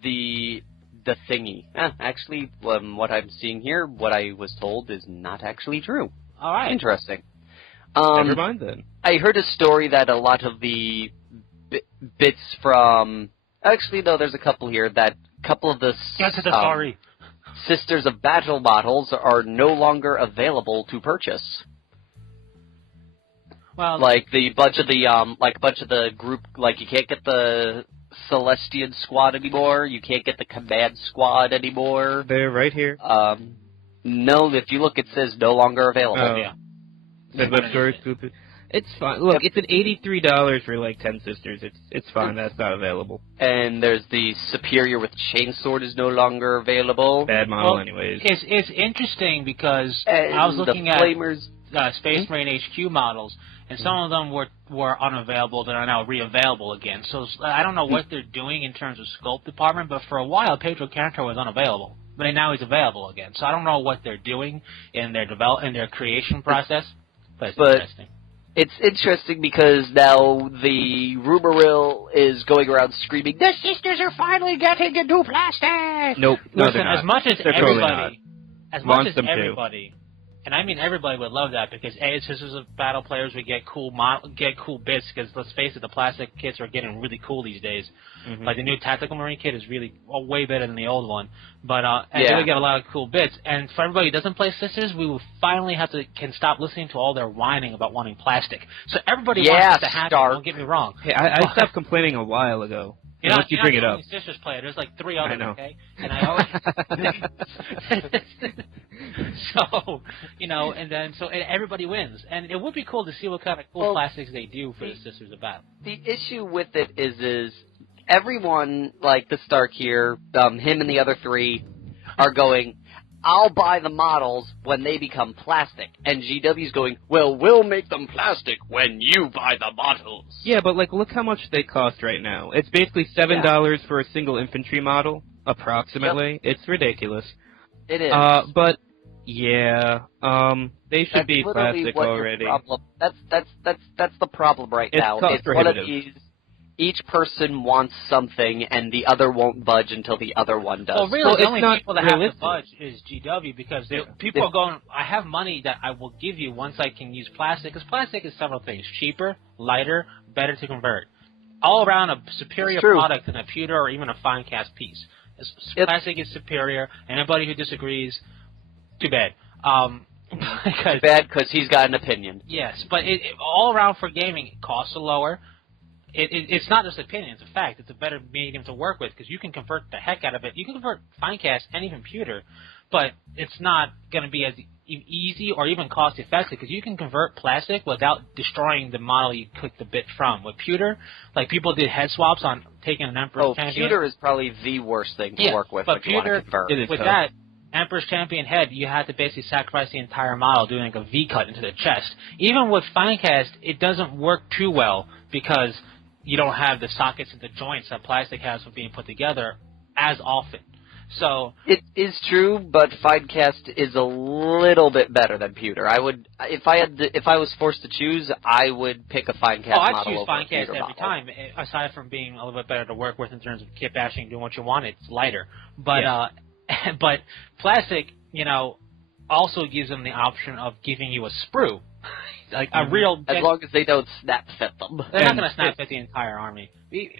the thingy? Actually, what I'm seeing here, what I was told is not actually true. All right. Interesting. Never mind then. I heard a story that a lot of the bits from... Actually, no, there's a couple here that... couple of the Sisters of Battle models are no longer available to purchase. Well, like a bunch of the group, like you can't get the Celestian squad anymore. You can't get the Command squad anymore. They're right here. No, if you look, it says no longer available. Oh. Yeah. That web story stupid. It's fine. Look, it's an $83 for like 10 sisters. It's fine. That's not available. And there's the Superior with Chainsword is no longer available. Bad model, anyways. It's interesting because and I was looking at Flamers. Space Marine HQ models, and some of them were unavailable that are now re-available again. So I don't know what they're doing in terms of sculpt department, but for a while Pedro Cantor was unavailable, but now he's available again. So I don't know what they're doing in their creation process, but it's interesting. It's interesting because now the rumor mill is going around screaming, the sisters are finally getting into plastic! Nope. Listen, as much as everybody, too. and I mean everybody would love that because A, Sisters of Battle players would get cool bits because let's face it, the plastic kits are getting really cool these days. Mm-hmm. Like the new Tactical Marine kit is really way better than the old one, but they would get a lot of cool bits. And for everybody who doesn't play Sisters, we will finally can stop listening to all their whining about wanting plastic. So everybody wants it to happen. Don't get me wrong. Hey, I stopped complaining a while ago. Once you bring it up. Sisters player. There's like 3 others, okay? And I always... So, and everybody wins. And it would be cool to see what kind of cool plastics they do for the Sisters of Battle. The issue with it is everyone, like the Stark here, him and the other 3, are going, I'll buy the models when they become plastic. And GW's going, well, we'll make them plastic when you buy the models. Yeah, but look how much they cost right now. It's basically $7 for a single infantry model, approximately. Yep. It's ridiculous. It is. But yeah, they should be plastic already. That's the problem right now. It's one of these. Each person wants something, and the other won't budge until the other one does. Well, really, the only people that have to budge is GW, because people are going, I have money that I will give you once I can use plastic, because plastic is several things. Cheaper, lighter, better to convert. All around a superior product than a pewter or even a fine cast piece. Plastic is superior, and anybody who disagrees, too bad. Too bad, because he's got an opinion. Yes, but all around for gaming, it costs are lower. it's not just opinion, it's a fact. It's a better medium to work with because you can convert the heck out of it. You can convert Finecast and even Pewter, but it's not going to be as easy or even cost-effective because you can convert plastic without destroying the model you took the bit from. With Pewter, like people did head swaps on taking an Emperor's Champion. Pewter is probably the worst thing to work with if you want to convert. With that, Emperor's Champion head, you have to basically sacrifice the entire model doing like a V-cut into the chest. Even with Finecast, it doesn't work too well because you don't have the sockets and the joints that plastic has for being put together as often. So it is true, but Finecast is a little bit better than Pewter. I would, if I was forced to choose, I would pick a Finecast model. I'd choose over Finecast every model. Time. Aside from being a little bit better to work with in terms of kit bashing, doing what you want, it's lighter. But but plastic, also gives them the option of giving you a sprue. Like a real, as long as they don't snap fit them. They're not going to snap fit the entire army.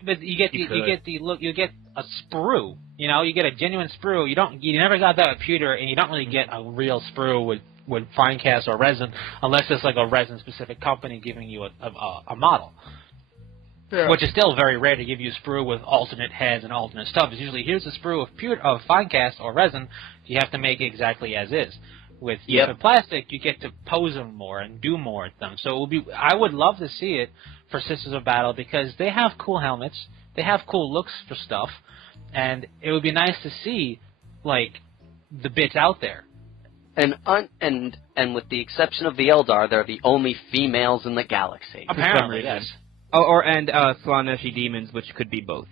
But you get a sprue. You get a genuine sprue. You never got that with Pewter, and you don't really get a real sprue with Finecast or resin unless it's like a resin specific company giving you a model. Yeah. Which is still very rare to give you a sprue with alternate heads and alternate stuff. It's usually here's a sprue of Finecast or resin. You have to make it exactly as is. With plastic, you get to pose them more and do more with them. So I would love to see it for Sisters of Battle because they have cool helmets, they have cool looks for stuff, and it would be nice to see like the bits out there. And with the exception of the Eldar, they're the only females in the galaxy. Apparently, yes. And Slaaneshi demons, which could be both.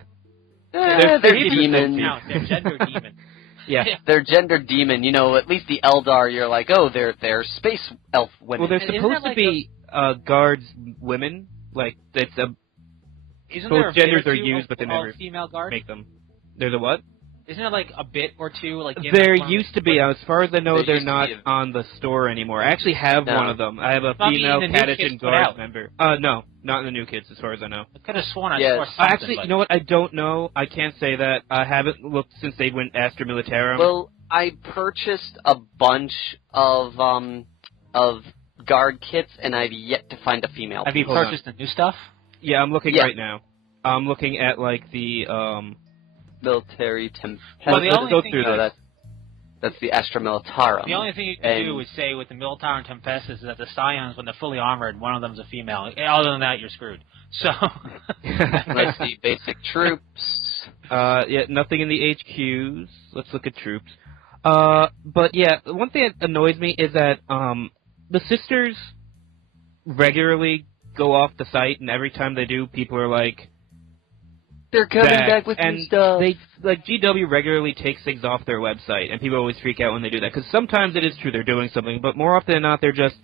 They're demons. They're gender demons. Yeah. They're gender demon. At least the Eldar, you're like, oh, they're space elf women. Well, they're supposed to be guards women. Like, it's a... Both genders are used, but they never female guards? make them. There's a what? Isn't there like a bit or two? Like there used to be. As far as I know, they're not on the store anymore. I actually have one of them. I have a female Catechin Guard member. No, not in the new kids, as far as I know. I could have sworn I saw something. Actually, you know what? I don't know. I can't say that. I haven't looked since they went Astra Militarum. Well, I purchased a bunch of guard kits, and I've yet to find a female. Have you purchased the new stuff? Yeah, I'm looking right now. I'm looking at like the military temp. Well, the only thing that's the Astra Militarum. The only thing you can do is say with the Militarum Tempestus is that the Scions, when they're fully armored, one of them's a female. Other than that, you're screwed. So let's see basic troops. Nothing in the HQs. Let's look at troops. But yeah, one thing that annoys me is that the sisters regularly go off the site, and every time they do, people are like, they're coming back with new stuff. GW regularly takes things off their website, and people always freak out when they do that, because sometimes it is true they're doing something, but more often than not, they're just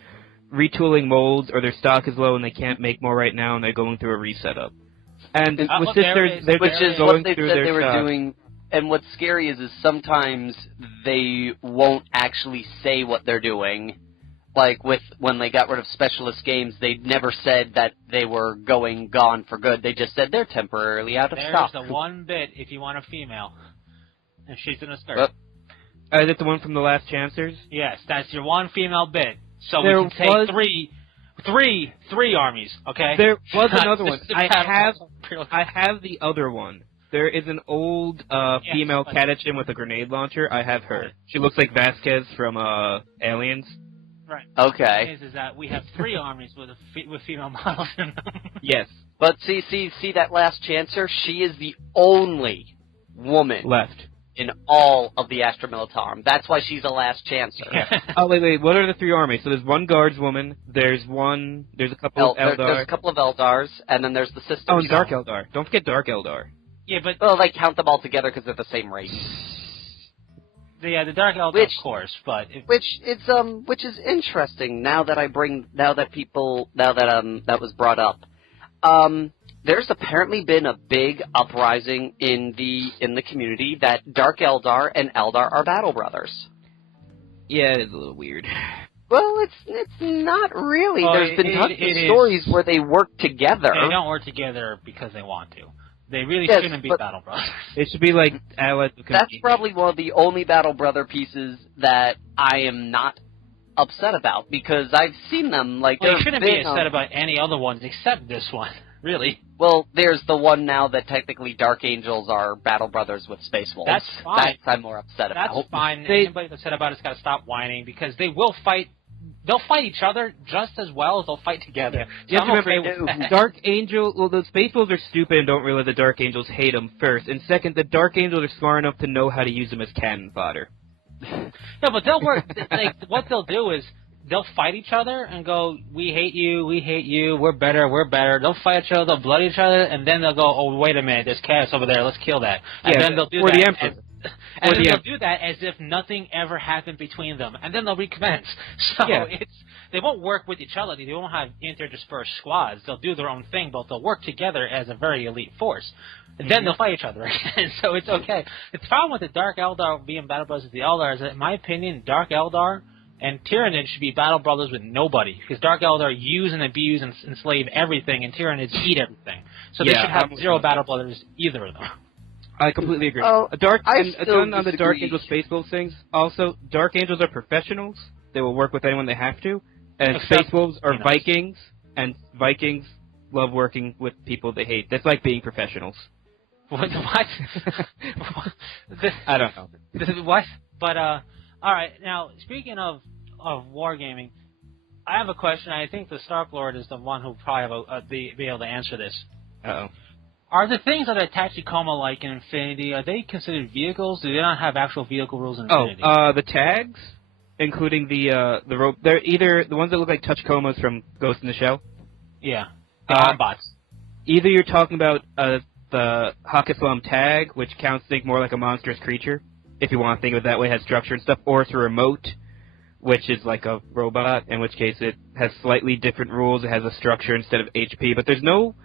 retooling molds, or their stock is low and they can't make more right now, and they're going through a resetup. And with sisters, they're just going through their stock. Doing, and what's scary is sometimes they won't actually say what they're doing. Like when they got rid of Specialist Games, they never said that they were gone for good. They just said they're temporarily out of stock. There's the one bit if you want a female, and she's in a skirt. Is it the one from the Last Chancers? Yes, that's your one female bit. So we can say three armies. Okay. There was another one. I have the other one. There is an old female Catechin with a grenade launcher. I have her. She looks like Vasquez from Aliens. Right. Okay. Is that we have three armies with female models in them. Yes. But see that Last Chancer? She is the only woman left in all of the Astra Militarum. That's why she's a Last Chancer. Oh, wait. What are the three armies? So there's one Guardswoman, there's a couple of Eldar. There's a couple of Eldars, and then there's the Sisters. Oh, and Dark Eldar. Don't forget Dark Eldar. Yeah, but... Well, they count them all together because they're the same race. Yeah, the Dark Eldar, of course, but... Which is interesting now that that was brought up. There's apparently been a big uprising in the community that Dark Eldar and Eldar are battle brothers. Yeah, it's a little weird. Well, it's not really. There's been tons of stories where they work together. They don't work together because they want to. They really shouldn't be battle brothers. It should be like allies. That's probably one of the only battle brother pieces that I am not upset about because I've seen them. Like, you shouldn't be upset about any other ones except this one. really. Well, there's the one now that technically Dark Angels are battle brothers with Space Wolves. That's fine. I'm more upset about. That's fine. Anybody that's upset about it's got to stop whining because they will fight. They'll fight each other just as well as they'll fight together. You have to remember, Dark Angel. Well, the Space Wolves are stupid and don't realize the Dark Angels hate them first, and second, the Dark Angels are smart enough to know how to use them as cannon fodder. No, but they'll work. Like what they'll do is they'll fight each other and go, "We hate you, we're better, we're better." They'll fight each other, they'll blood each other, and then they'll go, "Oh, wait a minute, there's chaos over there. Let's kill that." And then they'll do that. The Emperor. And then they'll do that as if nothing ever happened between them, and then they'll recommence. So they won't work with each other. They won't have interdispersed squads. They'll do their own thing, but they'll work together as a very elite force. And then they'll fight each other again. So it's okay. The problem with the Dark Eldar being battle brothers with the Eldar is that, in my opinion, Dark Eldar and Tyranids should be battle brothers with nobody, because Dark Eldar use and abuse and enslave everything, and Tyranids eat everything. So they should have zero battle brothers, either of them. I completely agree. Oh, on the Dark Angel Space Wolves things, also, Dark Angels are professionals. They will work with anyone they have to. And Space Wolves are Vikings, and Vikings love working with people they hate. That's like being professionals. What? I don't know. What? But, all right. Now, speaking of wargaming, I have a question. I think the Stark Lord is the one who probably be able to answer this. Uh-oh. Are the things that are Tacticoma like in Infinity, are they considered vehicles? Do they not have actual vehicle rules in Infinity? The tags, including the rope, they're either the ones that look like Touchcomas from Ghost in the Shell. Yeah. The Armbots. Either you're talking about the Hakislam tag, which counts, think more like a monstrous creature, if you want to think of it that way, has structure and stuff, or it's a remote, which is like a robot, in which case it has slightly different rules. It has a structure instead of HP, but there's no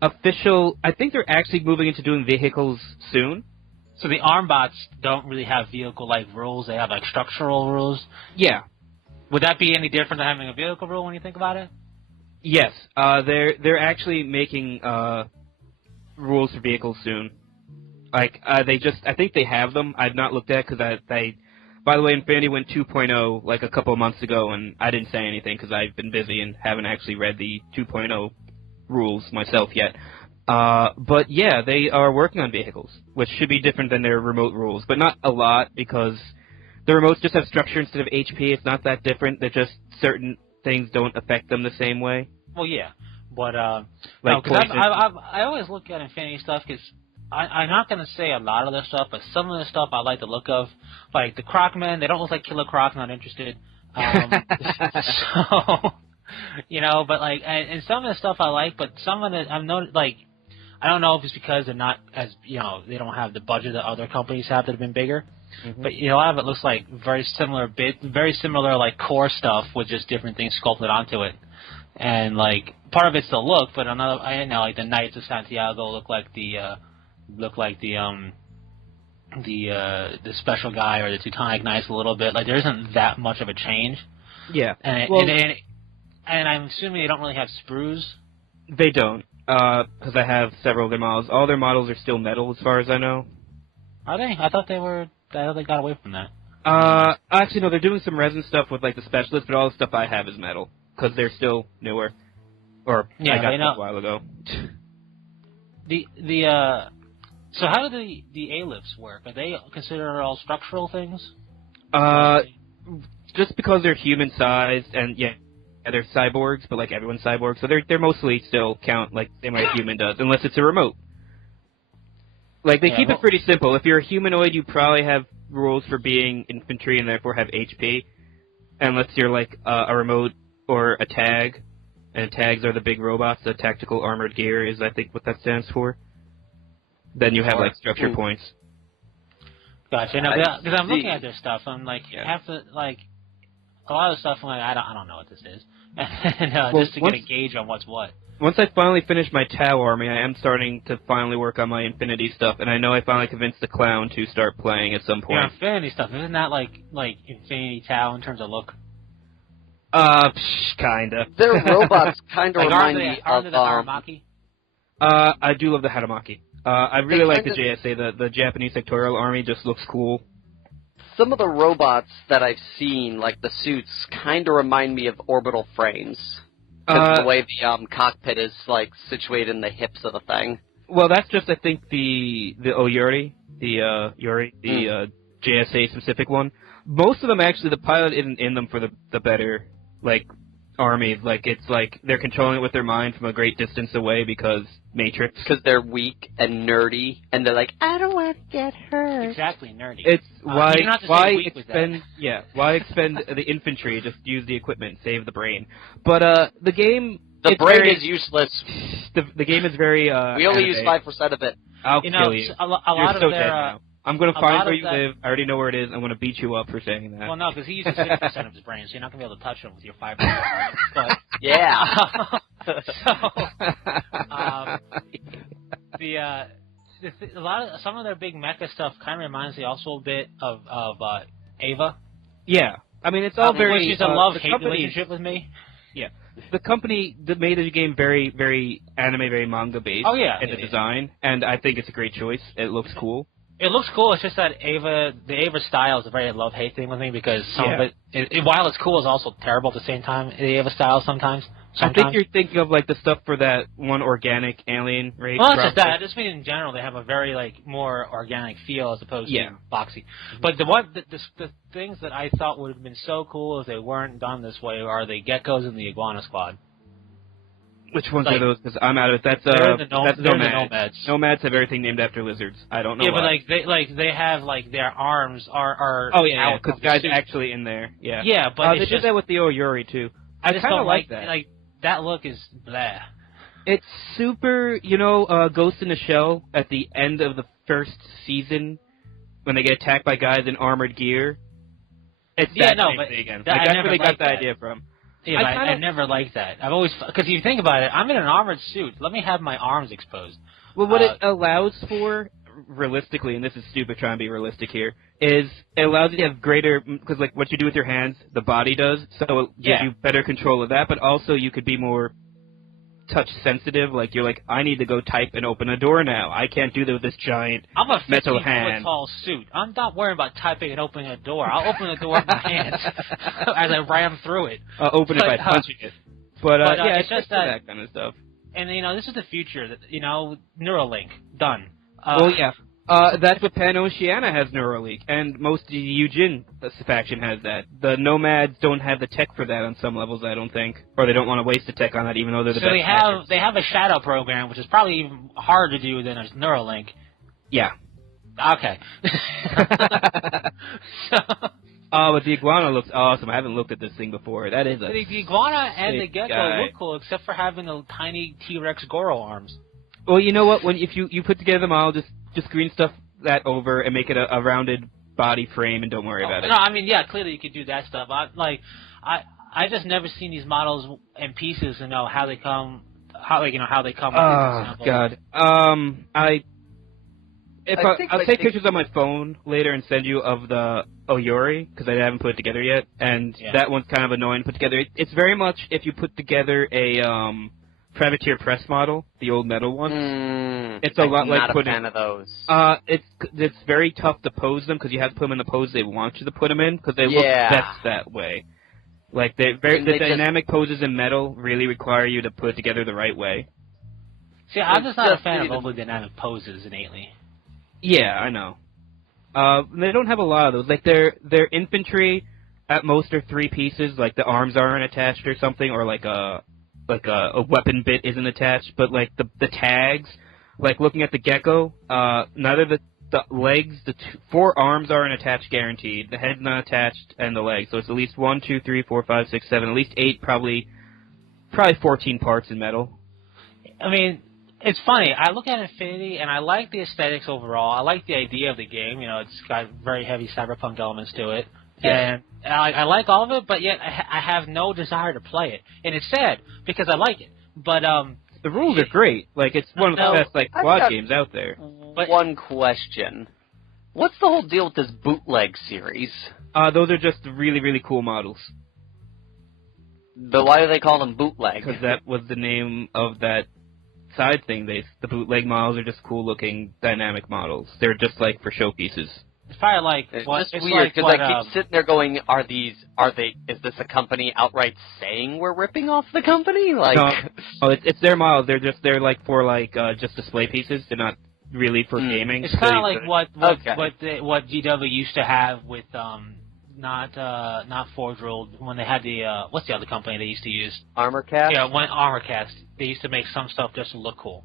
official. I think they're actually moving into doing vehicles soon. So the Armbots don't really have vehicle-like rules. They have like structural rules. Yeah. Would that be any different than having a vehicle rule when you think about it? Yes. They're actually making rules for vehicles soon. Like I think they have them. I've not looked at because by the way, Infinity went 2.0 like a couple of months ago, and I didn't say anything because I've been busy and haven't actually read the 2.0 rules myself yet. But yeah, they are working on vehicles, which should be different than their remote rules, but not a lot because the remotes just have structure instead of HP. It's not that different. They're just certain things don't affect them the same way. Well, yeah, but like I always look at Infinity stuff because I'm not going to say a lot of their stuff, but some of the stuff I like the look of, like the Crocmen. They don't look like Killer Croc. Not interested. So. You know, but like, and some of the stuff I like, but some of it I've noticed, like, I don't know if it's because they're not as, you know, they don't have the budget that other companies have that have been bigger. Mm-hmm. But, you know, a lot of it looks like very similar like core stuff with just different things sculpted onto it. And like, part of it's the look, but another, I know, like the Knights of Santiago look like the special guy or the Teutonic Knights a little bit. Like, there isn't that much of a change. Yeah. And I'm assuming they don't really have sprues? They don't, because I have several of their models. All their models are still metal, as far as I know. Are they? I thought they got away from that. Actually, no, they're doing some resin stuff with, like, the specialists, but all the stuff I have is metal, because they're still newer. Or, I got them a while ago. So how do the A-lifts work? Are they considered all structural things? Just because they're human-sized, and, yeah, they're cyborgs, but like everyone's cyborgs, so they're mostly still count like same way a human does, unless it's a remote. Like they keep it pretty simple. If you're a humanoid, you probably have rules for being infantry and therefore have HP, unless you're like a remote or a tag, and tags are the big robots. The tactical armored gear is, I think, what that stands for. Then you have like structure points. Gotcha. Because I'm looking at their stuff, I'm like, you have to like. A lot of stuff, I'm like, I don't know what this is. And, just to get a gauge on what's what. Once I finally finish my Tau army, I am starting to finally work on my Infinity stuff, and I know I finally convinced the Clown to start playing at some point. Your Infinity stuff, isn't that like Infinity Tau in terms of look? Kinda. Their robots kinda like, remind me of... the Haramaki? I do love the Haramaki. I really like the JSA. The Japanese sectorial army just looks cool. Some of the robots that I've seen, like the suits, kind of remind me of orbital frames. Because the way the cockpit is like situated in the hips of the thing. Well, that's just I think the Oyuri, the JSA specific one. Most of them actually, the pilot isn't in them for the better like army. Like it's like they're controlling it with their mind from a great distance away because Matrix. Because they're weak and nerdy, and they're like, I don't want to get hurt. Exactly, nerdy. It's why expend the infantry? Just use the equipment, save the brain. But the game. The brain is useless. The game is very. We only use 5% of it. I'll kill you. A lot You're of so their. Dead now. I'm going to find where you live. I already know where it is. I'm going to beat you up for saying that. Well, no, because he uses 50% of his brain, so you're not going to be able to touch him with your 5%. But yeah. Some of their big mecha stuff kind of reminds me also a bit of Ava. Yeah, I mean it's all very. She's a love-hate relationship with me. Yeah, the company that made the game very, very anime, very manga based. Oh yeah, in the design, and I think it's a great choice. It looks cool. It looks cool. It's just that the Ava style is a very love-hate thing with me because some of it, while it's cool, is also terrible at the same time. The Ava style sometimes. I think you're thinking of like the stuff for that one organic alien race. Well, not just that. I just mean in general they have a very like more organic feel as opposed to boxy. But the things that I thought would have been so cool if they weren't done this way are the geckos and the iguana squad. Which ones are those? Because I'm out of it. That's that's Nomads. The Nomads. Nomads have everything named after lizards. I don't know. Yeah, why. but they have like their arms are. Oh yeah, because guys actually in there. Yeah. Yeah, but they did that with the Oyuri too. I just don't like that. Like that look is blah. It's super. Ghost in the Shell at the end of the first season when they get attacked by guys in armored gear. It's that same thing again. That's where they got the idea from. Yeah, I never liked that. I've always, because if you think about it, I'm in an armored suit. Let me have my arms exposed. Well, what it allows for, realistically, and this is stupid trying to be realistic here, is it allows you to have greater, because like what you do with your hands, the body does, so it gives you better control of that, but also you could be more touch sensitive, like you're like, I need to go type and open a door now. I can't do that with this giant metal hand. I'm a 15-foot tall suit. I'm not worrying about typing and opening a door. I'll open the door with my hands as I ram through it. I'll open it by punching it. But it's just that kind of stuff. And this is the future. Neuralink done. That's what Pan-Oceania has Neuralink, and most of the Eugene faction has that. The Nomads don't have the tech for that on some levels, I don't think. Or they don't want to waste the tech on that, even though they're the best hackers. They have a shadow program, which is probably even harder to do than a Neuralink. Yeah. Okay. But the iguana looks awesome. I haven't looked at this thing before. That is the iguana and the gecko look cool, except for having the tiny T-Rex Goro arms. Well, you know what? If you put together the model, just green stuff that over and make it a rounded body frame and don't worry about it. No, I mean, clearly you could do that stuff. I just never seen these models in pieces and know how they come. How they come. Oh God. I'll take pictures on my phone later and send you of the Oyuri because I haven't put it together yet, and that one's kind of annoying to put together. It's very much if you put together a Privateer press model, the old metal one. It's a lot like putting. I'm not a fan of those. It's very tough to pose them because you have to put them in the pose they want you to put them in because they look best that way. Like the dynamic poses in metal really require you to put it together the right way. See, I'm just not a fan of overly dynamic poses innately. Yeah, I know. They don't have a lot of those. Like their infantry at most are 3 pieces. Like the arms aren't attached or something, or like a weapon bit isn't attached. But like the tags, like looking at the gecko, neither the legs, 4 arms aren't attached guaranteed. The head's not attached, and the legs. So it's at least 1, 2, 3, 4, 5, 6, 7, at least 8, probably 14 parts in metal. I mean, it's funny. I look at Infinity, and I like the aesthetics overall. I like the idea of the game. It's got very heavy cyberpunk elements to it. Yeah. And I like all of it, but yet I have no desire to play it. And it's sad, because I like it. But the rules are great. Like, it's one of the best quad games out there. But one question. What's the whole deal with this bootleg series? Those are just really, really cool models. But why do they call them bootleg? Because that was the name of that side thing. The bootleg models are just cool-looking, dynamic models. They're just, like, for showpieces. probably like it's just weird because I keep sitting there going, is this a company outright saying we're ripping off the company? Like, no, it's their models. They're like for like just display pieces. They're not really for gaming. It's kind of like what GW used to have with not Forge World when they had the what's the other company they used to use? ArmorCast? Yeah, ArmorCast. They used to make some stuff just to look cool.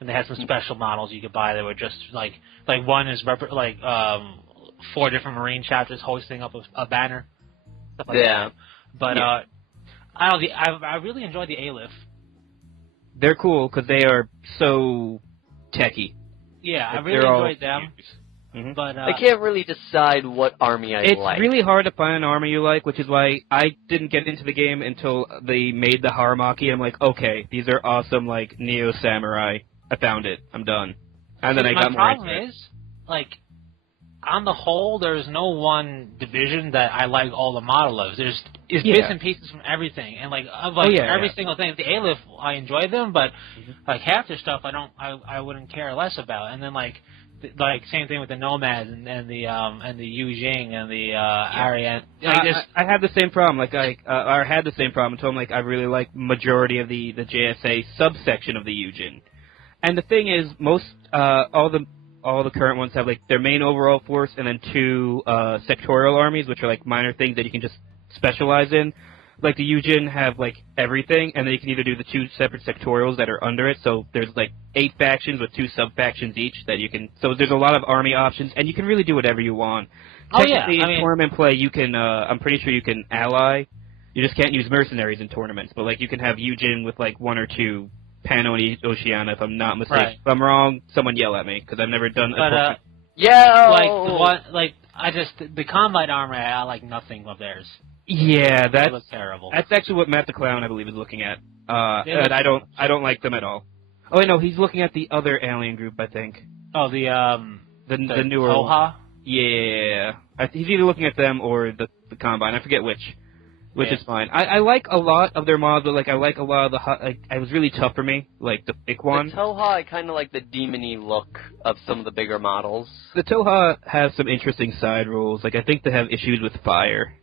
And they had some special models you could buy that were just like one is 4 different Marine chapters hoisting up a banner. Stuff like that. But I really enjoyed the Aleph. They're cool because they are so techy. Yeah, I really enjoyed them. Mm-hmm. But I can't really decide what army I like. It's really hard to find an army you like, which is why I didn't get into the game until they made the Haramaki. I'm like, okay, these are awesome, like, Neo-Samurai. I found it. I'm done. And then I got more into it. My problem is, like, on the whole, there's no one division that I like all the model of. It's bits and pieces from everything, and every single thing. The Aleph, I enjoy them, but like half their stuff, I wouldn't care less about. And then like same thing with the Nomads and the Yujing and the Ariane. I have the same problem. Like I had the same problem until I'm like I really like majority of the JSA subsection of the Yujin. And the thing is, most all the current ones have like their main overall force and then 2 sectorial armies, which are like minor things that you can just specialize in. Like the Yujin have like everything, and then you can either do the 2 separate sectorials that are under it. So there's like 8 factions with 2 sub-factions each that you can. So there's a lot of army options, and you can really do whatever you want. Technically, in tournament play, you can. I'm pretty sure you can ally. You just can't use mercenaries in tournaments, but like you can have Yujin with like 1 or 2 Pano and Oceania, if I'm not mistaken. Right. If I'm wrong, someone yell at me because I've never done. But the Combine armor, I like nothing of theirs. Yeah, they look terrible. That's actually what Matt the Clown, I believe, is looking at. And I don't like them at all. Oh wait, no, he's looking at the other alien group, I think. Oh, the newer Toha? Yeah, he's either looking at them or the Combine. I forget which is fine. I like a lot of their models, but like I like a lot of the. It was really tough for me, like the big one. The Toha, I kind of like the demon-y look of some of the bigger models. The Toha has some interesting side rules. Like I think they have issues with fire.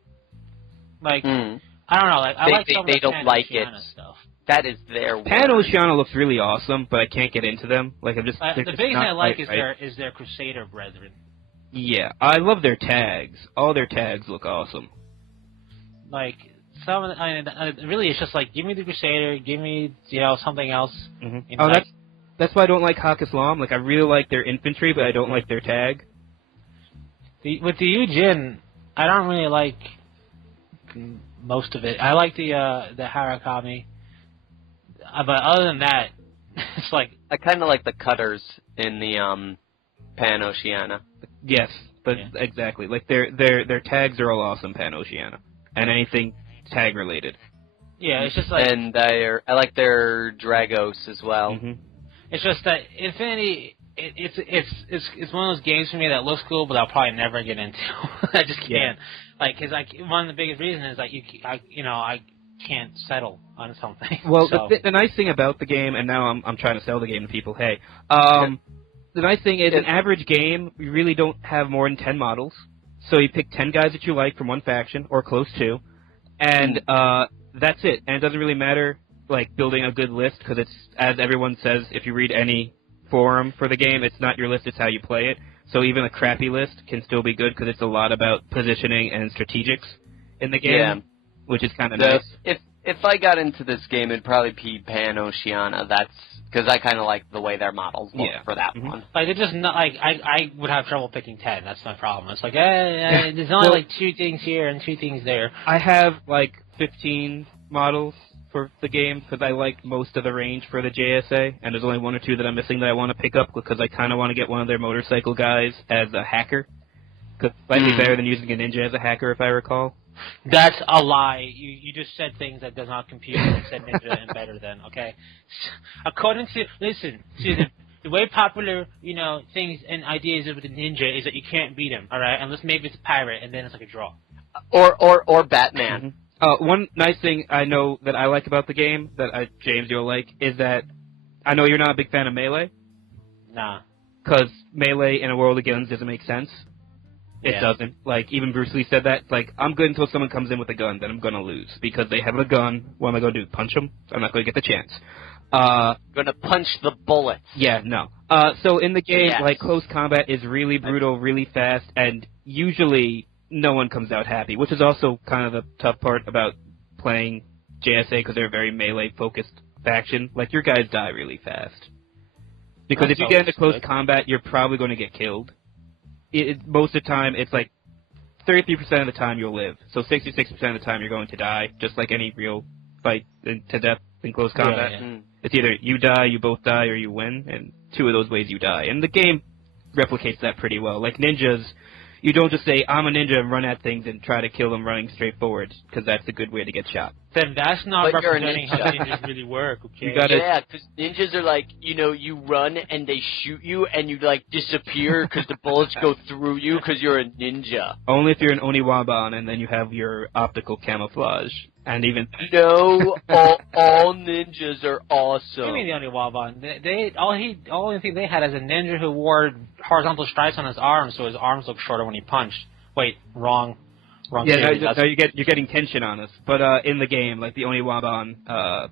Like I don't know. Like I like some of the don't like it. Stuff. That is their word. Pan-Oceania looks really awesome, but I can't get into them. Like I'm just. The big thing I like is their Crusader brethren. Yeah, I love their tags. All their tags look awesome. Like really, it's just like give me the Crusader, give me something else. Mm-hmm. That's why I don't like Hak Islam. Like I really like their infantry, but I don't like their tag. With the Yujin, I don't really like most of it. I like the Harakami, but other than that, it's like I kind of like the cutters in the Pan-Oceania. Yes, but exactly. Like their tags are all awesome, Pan-Oceania, and anything tag related. Yeah, it's just like and I like their Dragos as well. Mm-hmm. It's just that Infinity. It's one of those games for me that looks cool, but I'll probably never get into. I just can't. Yeah. Like, because one of the biggest reasons is like I can't settle on something. Well, so. the nice thing about the game, and now I'm trying to sell the game to people. Hey, the nice thing is, an average game, you really don't have more than 10 models. So you pick 10 guys that you like from one faction or close to, and that's it. And it doesn't really matter like building a good list because it's, as everyone says, if you read any forum for the game, it's not your list, it's how you play it. So even a crappy list can still be good because it's a lot about positioning and strategics in the game, which is kind of nice. If I got into this game, it'd probably be Pan-Oceania. That's because I kind of like the way their models look for that one. Like it's just not like I would have trouble picking 10. That's my problem. It's like there's only like 2 things here and 2 things there. I have like 15 models for the game because I like most of the range for the JSA, and there's only 1 or 2 that I'm missing that I want to pick up because I kind of want to get one of their motorcycle guys as a hacker. Because it might be better than using a ninja as a hacker, if I recall. That's a lie. You just said things that does not compute and said ninja and better than, okay? According to, listen, the way popular, things and ideas of the ninja is that you can't beat him, alright? Unless maybe it's a pirate and then it's like a draw. Or Batman. One nice thing I know that I like about the game, that James, you'll like, is that I know you're not a big fan of Melee. Nah. Because Melee in a World of Guns doesn't make sense. It doesn't. Like, even Bruce Lee said that. Like, I'm good until someone comes in with a gun, then I'm going to lose. Because they have a gun, what am I going to do? Punch them? I'm not going to get the chance. Gonna punch the bullets. Yeah, no. So in the game, like, close combat is really brutal, really fast, and usually no one comes out happy, which is also kind of the tough part about playing JSA, because they're a very melee-focused faction. Like, your guys die really fast. Because if you get into close combat, you're probably going to get killed. Most of the time, it's like 33% of the time you'll live. So 66% of the time you're going to die, just like any real fight to death in close combat. Yeah. It's either you die, you both die, or you win, and two of those ways you die. And the game replicates that pretty well. Like ninjas, you don't just say, I'm a ninja, and run at things and try to kill them running straight forward, because that's a good way to get shot. Then that's not But you're a representing how ninja. ninjas really work, okay? You gotta, Yeah, because ninjas are like, you run and they shoot you and you, like, disappear because the bullets go through you because you're a ninja. only if you're an Oniwaban, and then you have your optical camouflage. And even... No, all ninjas are awesome. What do you mean the only Waban? They only thing they had is a ninja who wore horizontal stripes on his arms, so his arms looked shorter when he punched. Wait, wrong. Yeah, no, you're getting tension on us. But in the game, like the Oniwaban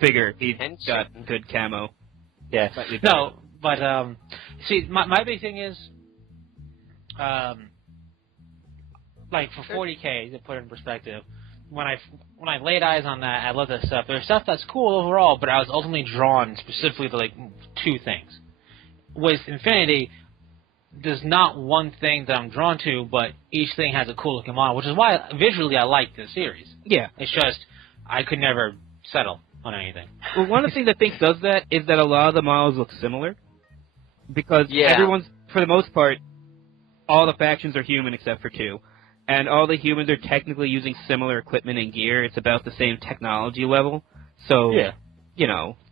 figure, he's got good camo. Yeah. No, but see, my big thing is, like for 40K, to put it in perspective, when I laid eyes on that, I looked at stuff. There's stuff that's cool overall, but I was ultimately drawn specifically to like two things. With Infinity, there's not one thing that I'm drawn to, but each thing has a cool looking model, which is why visually I like this series. Yeah. It's just I could never settle on anything. Well, one of the things I think does that is that a lot of the models look similar. Because everyone's, for the most part, all the factions are human except for two. And all the humans are technically using similar equipment and gear. It's about the same technology level. So,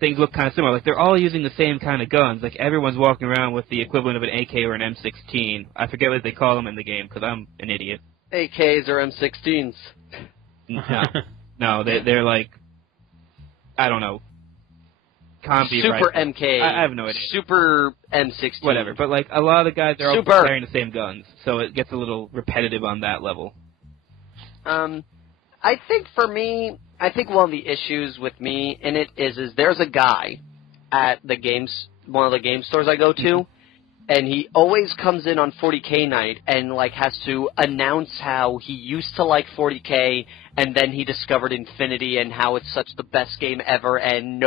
things look kind of similar. Like, they're all using the same kind of guns. Like, everyone's walking around with the equivalent of an AK or an M16. I forget what they call them in the game, because I'm an idiot. AKs or M16s. No, they're like, I don't know. Super MK. I have no idea. Super M16. Whatever, but like a lot of the guys are all carrying the same guns, so it gets a little repetitive on that level. I think for me, one of the issues with me in it is there's a guy at one of the game stores I go to, and he always comes in on 40K night and like has to announce how he used to like 40K and then he discovered Infinity and how it's such the best game ever and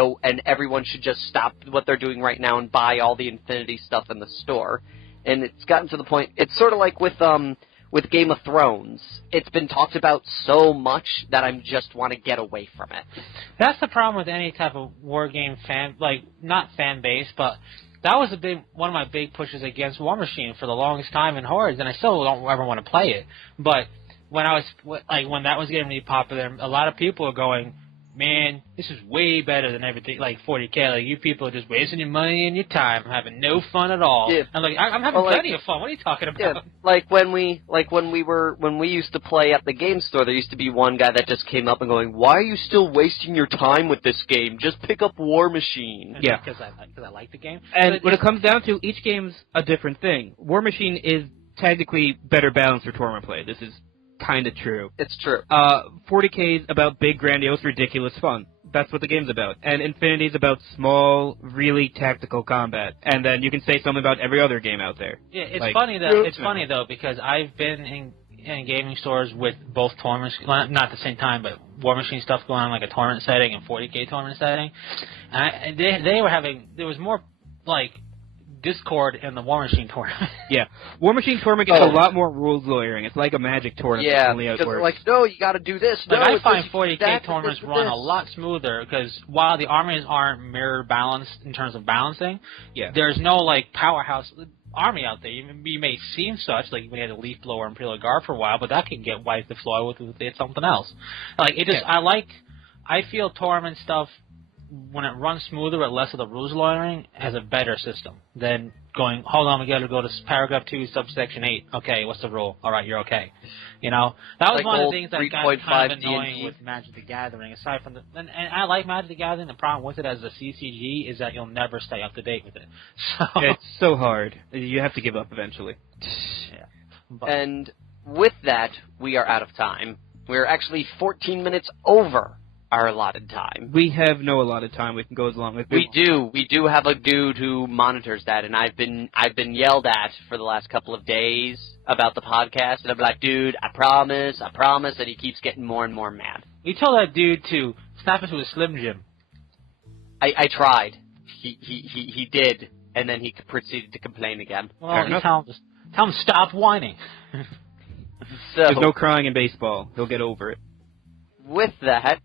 everyone should just stop what they're doing right now and buy all the Infinity stuff in the store. And it's gotten to the point, it's sort of like with Game of Thrones. It's been talked about so much that I just want to get away from it. That's the problem with any type of war game fan, like not fan base, but that was one of my big pushes against War Machine for the longest time in Hordes, and I still don't ever want to play it. But when when that was getting really popular, a lot of people are going, man, this is way better than everything, like 40K. Like, you people are just wasting your money and your time, having no fun at all. Yeah. I'm like, I'm having plenty of fun. What are you talking about? Yeah. Like when we used to play at the game store, there used to be one guy that just came up and going, "Why are you still wasting your time with this game? Just pick up War Machine." Yeah, because I like the game. And when it comes down to, each game's a different thing. War Machine is technically better balanced for tournament play. This is kind of true. It's true. 40K is about big, grandiose, ridiculous fun. That's what the game's about. And Infinity is about small, really tactical combat. And then you can say something about every other game out there. Yeah, it's funny though, because I've been in gaming stores with both tournaments, not at the same time, but War Machine stuff going on, like a tournament setting and 40K tournament setting. And there was more like Discord in the War Machine tournament. Yeah. War Machine tournament gets a lot more rules lawyering. It's like a Magic tournament. Yeah, only because they're like, no, you got to do this. No, I find 40K tournaments run a lot smoother because while the armies aren't mirror balanced in terms of balancing, there's no like powerhouse army out there. You may seem such, like we had a Leaf Blower and Imperial Guard for a while, but that can get wiped the floor with something else. Like it just, I feel tournament stuff, when it runs smoother with less of the rules lawyering, has a better system than going, hold on, we got to go to paragraph 2, subsection 8. Okay, what's the rule? All right, you're okay. You know, that was like one of the things that got kind of annoying D&D. with Magic the Gathering. Aside from and I like Magic the Gathering. The problem with it as a CCG is that you'll never stay up to date with it. So it's so hard. You have to give up eventually. Yeah. And with that, we are out of time. We're actually 14 minutes over our allotted time. We have no allotted time. We can go as long as we do. We do have a dude who monitors that, and I've been yelled at for the last couple of days about the podcast, and I'm like, dude, I promise, and he keeps getting more and more mad. You told that dude to snap into a Slim Jim. I tried. He did, and then he proceeded to complain again. Well, tell him stop whining. So, there's no crying in baseball. He'll get over it. With that,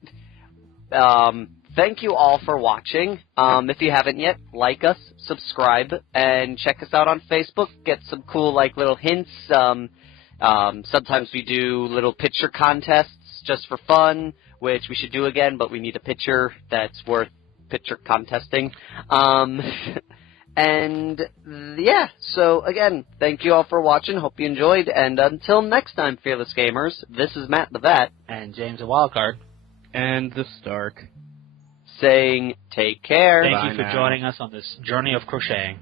thank you all for watching. If you haven't yet, like us, subscribe, and check us out on Facebook. Get some cool, little hints. Sometimes we do little picture contests just for fun, which we should do again, but we need a picture that's worth picture contesting. And, yeah, so, again, thank you all for watching. Hope you enjoyed. And until next time, Fearless Gamers, this is Matt the Vet. And James the Wildcard. And the Stark. Saying, take care. Thank you for joining us on this journey of crocheting.